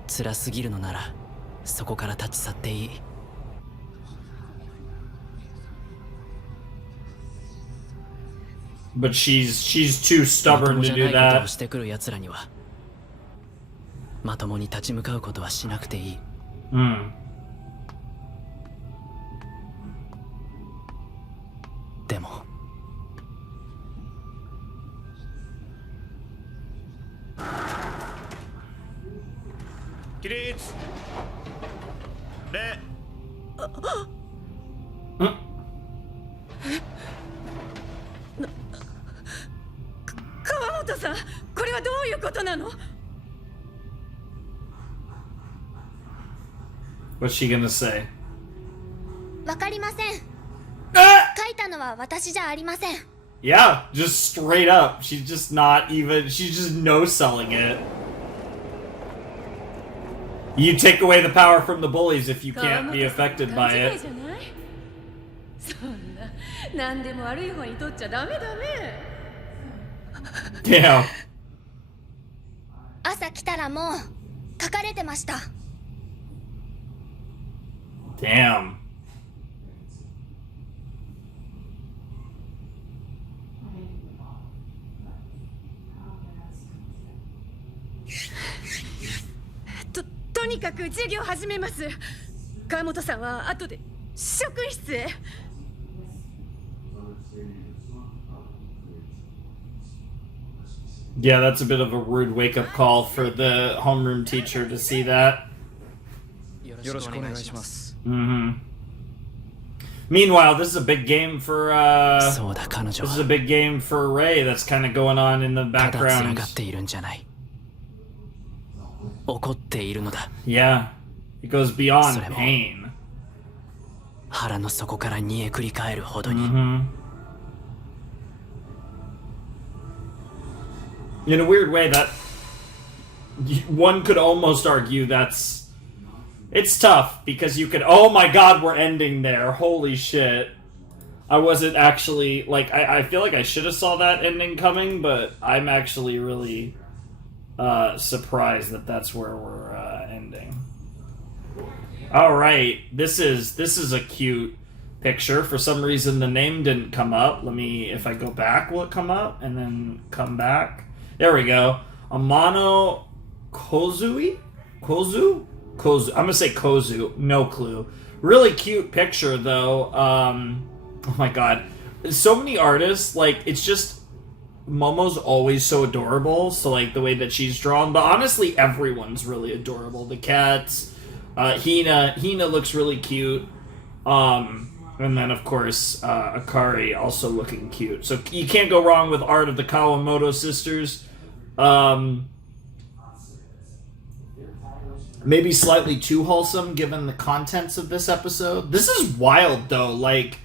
辛すぎるのならそこから立ち去っていい。But she's too stubborn to do まともじゃないことを that. してくる奴らにはまともに立ち向かうことはしなくていい。でも起立礼川本さん、これはどういうことなの？ What's she gonna say? わかりません。書いたのは私じゃありません。 Yeah, just straight up. She's just not even. She's just no-selling it. You take away the power from the bullies if you can't be affected by it. そんな、何でも悪い方にとっちゃダメダメ。 Damn. 朝来たらもう書かれてました。 Damn. .とにかく授業始めます。川本さんは後で職員室へ。 Yeah, that's a bit of a rude wake-up call for the homeroom teacher to see that. よろしくお願いします。 Meanwhile, this is a big game forそうだ、彼女は this is a big game for Ray that's kind of going on in the ただ辛 background. がっているんじゃない。怒っているのだ。 Yeah, it goes beyond それも pain. 腹の底から煮えくり返るほどに。 In a weird way, that one could almost argue that's It's tough because you could. Oh my god, we're ending there. Holy shit. I wasn't actually. Like, I feel like I should have saw that ending coming, but I'm actually really surprised that that's where we're ending. Alright, this is a cute picture. For some reason, the name didn't come up. Let me. If I go back, will it come up? And then come back? There we go. Amano Kozui? Kozu? Kozu. I'm gonna say Kozu. No clue. Really cute picture though. Oh my god. So many artists, like, it's just Momo's always so adorable, so like the way that she's drawn, but honestly everyone's really adorable. The cats, Hina looks really cute. And then of course Akari also looking cute. So you can't go wrong with art of the Kawamoto sisters. Maybe slightly too wholesome given the contents of this episode. This is wild though. Like,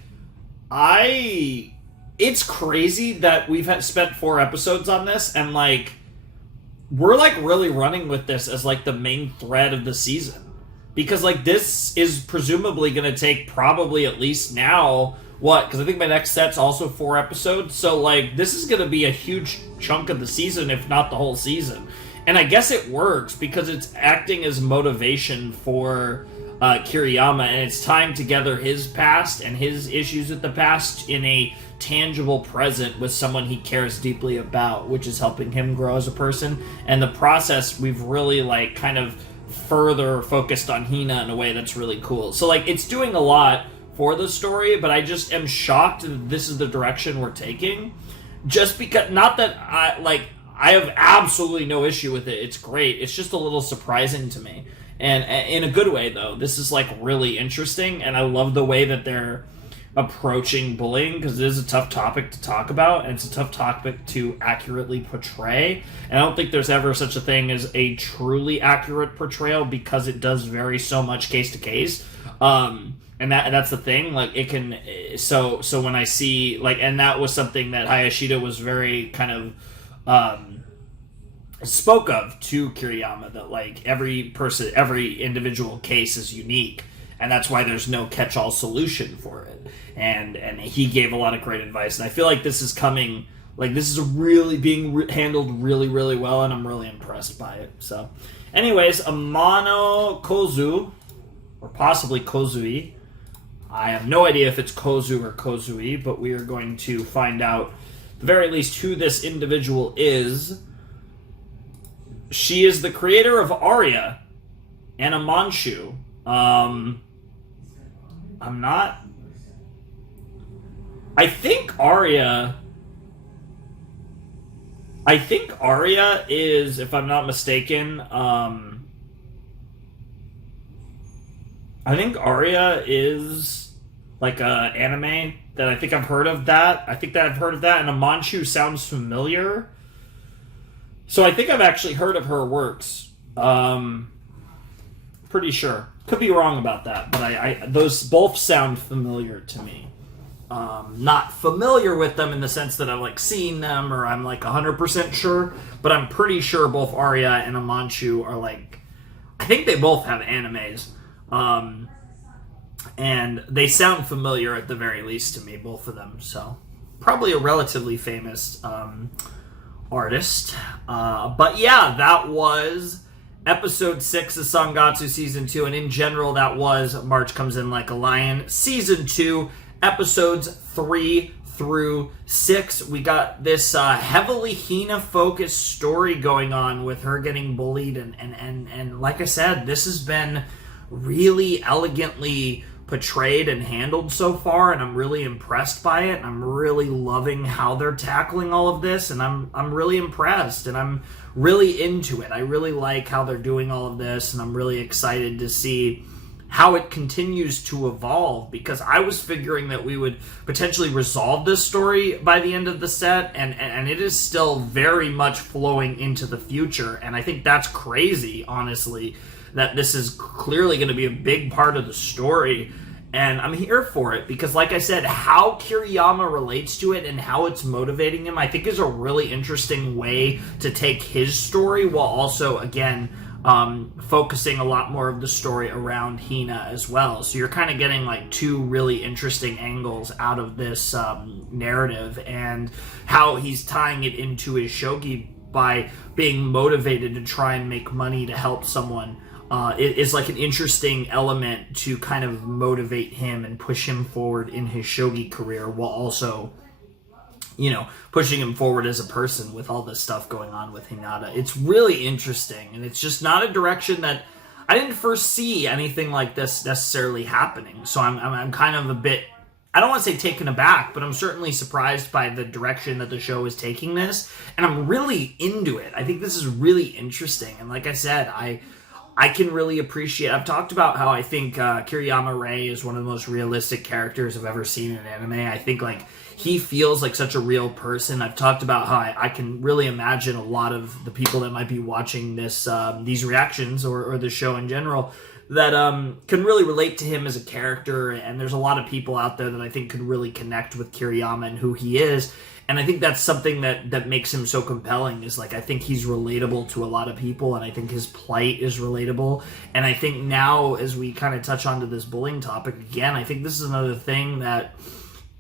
it's crazy that we've spent 4 episodes on this, and like, we're like really running with this as like the main thread of the season. Because like, this is presumably going to take probably at least now, what? Because I think my next set's also 4 episodes. So like, this is going to be a huge chunk of the season, if not the whole season. And I guess it works because it's acting as motivation for Kiriyama, and it's tying together his past and his issues with the past in a tangible present with someone he cares deeply about, which is helping him grow as a person. And the process, we've really like kind of further focused on Hina in a way that's really cool. So like, it's doing a lot for the story, but I just am shocked that this is the direction we're taking. Just because, not that I have absolutely no issue with it. It's great. It's just a little surprising to me. And in a good way, though. This is, like, really interesting, and I love the way that they're approaching bullying, because it is a tough topic to talk about, and it's a tough topic to accurately portray. And I don't think there's ever such a thing as a truly accurate portrayal, because it does vary so much case to case. And that's the thing. Like, it can... So when I see... Like, and that was something that Hayashida was very kind of... spoke of to Kiriyama, that like every individual case is unique, and that's why there's no catch-all solution for it. And he gave a lot of great advice, and I feel like this is coming, like this is really being handled really, really well, and I'm really impressed by it. So, anyways, Amano Kozu, or possibly Kozui. I have no idea if it's Kozu or Kozui, but we are going to find out, at the very least, who this individual is. She is the creator of Arya and a Manchu. I think Arya is, if I'm not mistaken, I think Arya is like a anime that I think I've heard of that. And a Manchu sounds familiar. So I think I've actually heard of her works. Pretty sure. Could be wrong about that, but those both sound familiar to me. Not familiar with them in the sense that I've like seen them or I'm like 100% sure, but I'm pretty sure both Arya and Amanchu are like, I think they both have animes. And they sound familiar at the very least to me, both of them. So probably a relatively famous artist. But yeah, that was episode 6 of Sangatsu season 2, and in general that was March Comes In Like a Lion season 2, episodes 3 through 6. We got this heavily Hina focused story going on with her getting bullied, and like I said, this has been really elegantly portrayed and handled so far, and I'm really impressed by it, and I'm really loving how they're tackling all of this, and I'm really impressed, and I'm really into it. I really like how they're doing all of this, and I'm really excited to see how it continues to evolve, because I was figuring that we would potentially resolve this story by the end of the set, and it is still very much flowing into the future, and I think that's crazy, honestly, that this is clearly going to be a big part of the story, and I'm here for it, because like I said, how Kiriyama relates to it and how it's motivating him, I think is a really interesting way to take his story, while also, again, focusing a lot more of the story around Hina as well. So you're kind of getting like two really interesting angles out of this narrative, and how he's tying it into his shogi by being motivated to try and make money to help someone is like an interesting element to kind of motivate him and push him forward in his shogi career, while also, you know, pushing him forward as a person with all this stuff going on with Hinata. It's really interesting, and it's just not a direction that I didn't foresee anything like this necessarily happening. So I'm kind of a bit, I don't want to say taken aback, but I'm certainly surprised by the direction that the show is taking this, and I'm really into it. I think this is really interesting, and like I said, I can really appreciate, I've talked about how I think Kiriyama Rei is one of the most realistic characters I've ever seen in an anime. I think like he feels like such a real person. I've talked about how I can really imagine a lot of the people that might be watching this these reactions or the show in general that can really relate to him as a character, and there's a lot of people out there that I think could really connect with Kiriyama and who he is. And I think that's something that makes him so compelling, is like, I think he's relatable to a lot of people, and I think his plight is relatable. And I think now, as we kind of touch onto this bullying topic again, I think this is another thing that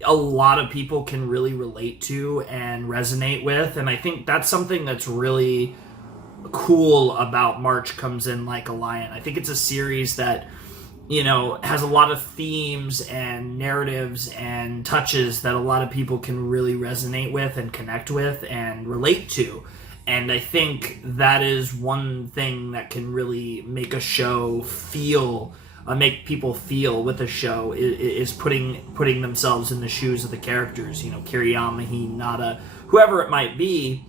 a lot of people can really relate to and resonate with. And I think that's something that's really cool about March Comes In Like a Lion. I think it's a series that, you know, has a lot of themes and narratives and touches that a lot of people can really resonate with and connect with and relate to. And I think that is one thing that can really make a show feel, make people feel with a show, is putting themselves in the shoes of the characters. You know, Kiriyama, Hinata, whoever it might be.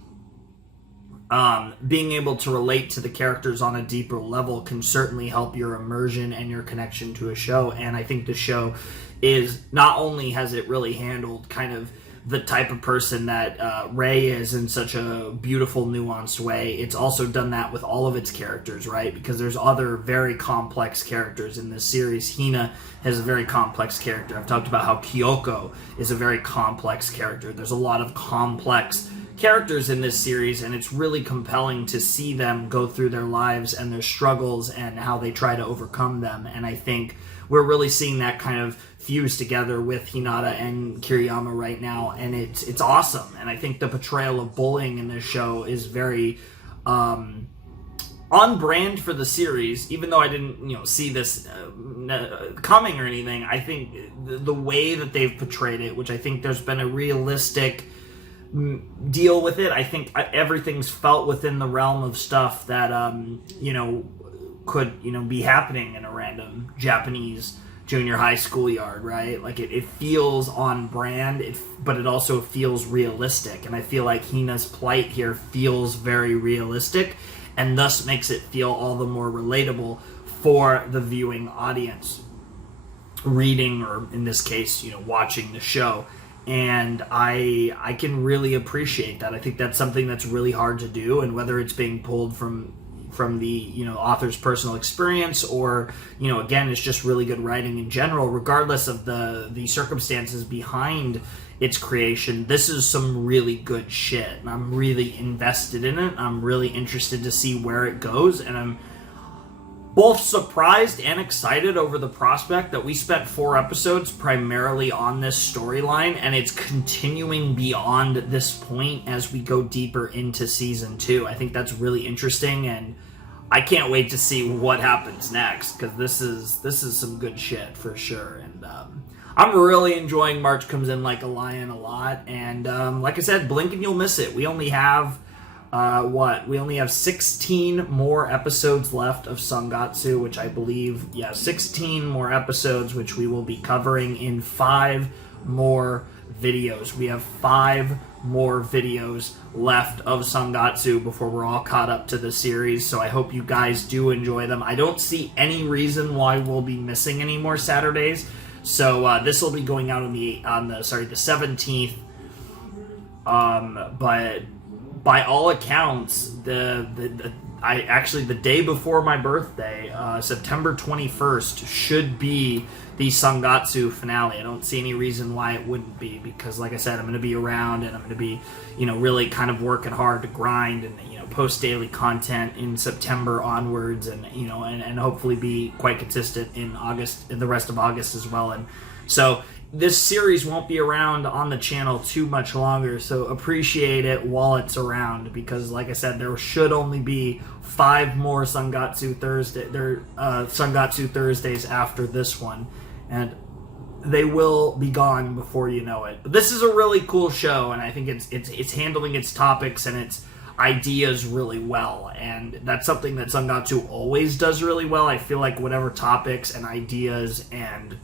Being able to relate to the characters on a deeper level can certainly help your immersion and your connection to a show. And I think the show is, not only has it really handled kind of the type of person that Rei is in such a beautiful, nuanced way, it's also done that with all of its characters, right? Because there's other very complex characters in this series. Hina has a very complex character. I've talked about how Kyoko is a very complex character. There's a lot of complex characters in this series, and it's really compelling to see them go through their lives and their struggles and how they try to overcome them. And I think we're really seeing that kind of fuse together with Hinata and Kiriyama right now, and it's awesome. And I think the portrayal of bullying in this show is very on brand for the series, even though I didn't, you know, see this coming or anything. I think the way that they've portrayed it, which I think there's been a realistic deal with it. I think everything's felt within the realm of stuff that you know, could, you know, be happening in a random Japanese junior high schoolyard, right? Like it feels on brand, but it also feels realistic, and I feel like Hina's plight here feels very realistic, and thus makes it feel all the more relatable for the viewing audience, reading, or in this case, you know, watching the show. And I can really appreciate that. I think that's something that's really hard to do, and whether it's being pulled from the, you know, author's personal experience, or, you know, again, it's just really good writing in general, regardless of the circumstances behind its creation, this is some really good shit, and I'm really invested in it. I'm really interested to see where it goes, and I'm both surprised and excited over the prospect that we spent 4 episodes primarily on this storyline, and it's continuing beyond this point as we go deeper into season 2. I think that's really interesting, and I can't wait to see what happens next, because this is some good shit for sure. And I'm really enjoying March Comes In Like a Lion a lot, and like I said, blink and you'll miss it. We only have we only have 16 more episodes left of Sangatsu, which I believe, 16 more episodes, which we will be covering in 5 more videos. We have 5 more videos left of Sangatsu before we're all caught up to the series, so I hope you guys do enjoy them. I don't see any reason why we'll be missing any more Saturdays, so this will be going out on the 17th, but by all accounts, the day before my birthday, September 21st, should be the Sangatsu finale. I don't see any reason why it wouldn't be, because like I said, I'm going to be around, and I'm going to be, you know, really kind of working hard to grind and, you know, post daily content in September onwards, and and hopefully be quite consistent in August, in the rest of August as well. And so this series won't be around on the channel too much longer, so appreciate it while it's around, because like I said, there should only be 5 more Sangatsu Thursdays after this one, and they will be gone before you know it. But this is a really cool show, and I think it's handling its topics and its ideas really well, and that's something that Sangatsu always does really well. I feel like whatever topics and ideas and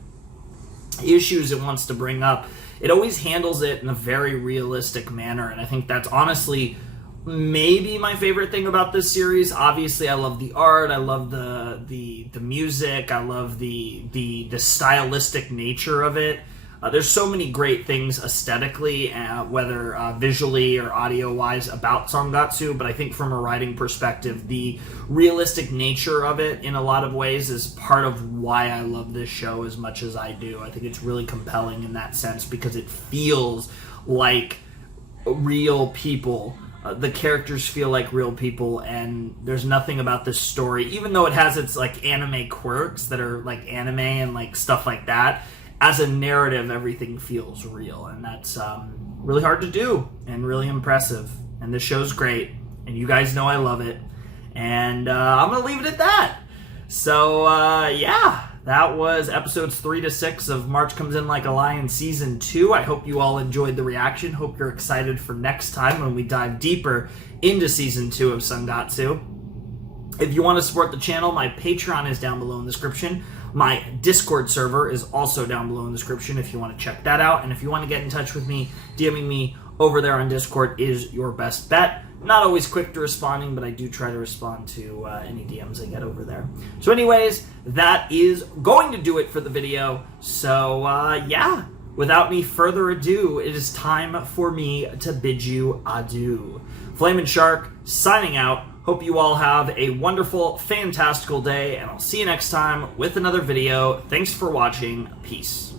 issues it wants to bring up, it always handles it in a very realistic manner, and I think that's honestly maybe my favorite thing about this series. Obviously, I love the art, I love the music, I love the stylistic nature of it. There's so many great things aesthetically, whether visually or audio-wise, about Sangatsu, but I think from a writing perspective, the realistic nature of it in a lot of ways is part of why I love this show as much as I do. I think it's really compelling in that sense because it feels like real people. The characters feel like real people, and there's nothing about this story, even though it has its like anime quirks that are like anime and like stuff like that. As a narrative, everything feels real, and that's really hard to do and really impressive. And this show's great, and you guys know I love it. And I'm going to leave it at that. So, yeah, that was episodes 3 to 6 of March Comes In Like a Lion Season 2. I hope you all enjoyed the reaction. Hope you're excited for next time when we dive deeper into Season 2 of Sangatsu. If you want to support the channel, my Patreon is down below in the description. My Discord server is also down below in the description if you want to check that out. And if you want to get in touch with me, DMing me over there on Discord is your best bet. Not always quick to responding, but I do try to respond to any DMs I get over there. So anyways, that is going to do it for the video. So yeah, without any further ado, it is time for me to bid you adieu. Flamin' Shark signing out. Hope you all have a wonderful, fantastical day, and I'll see you next time with another video. Thanks for watching. Peace.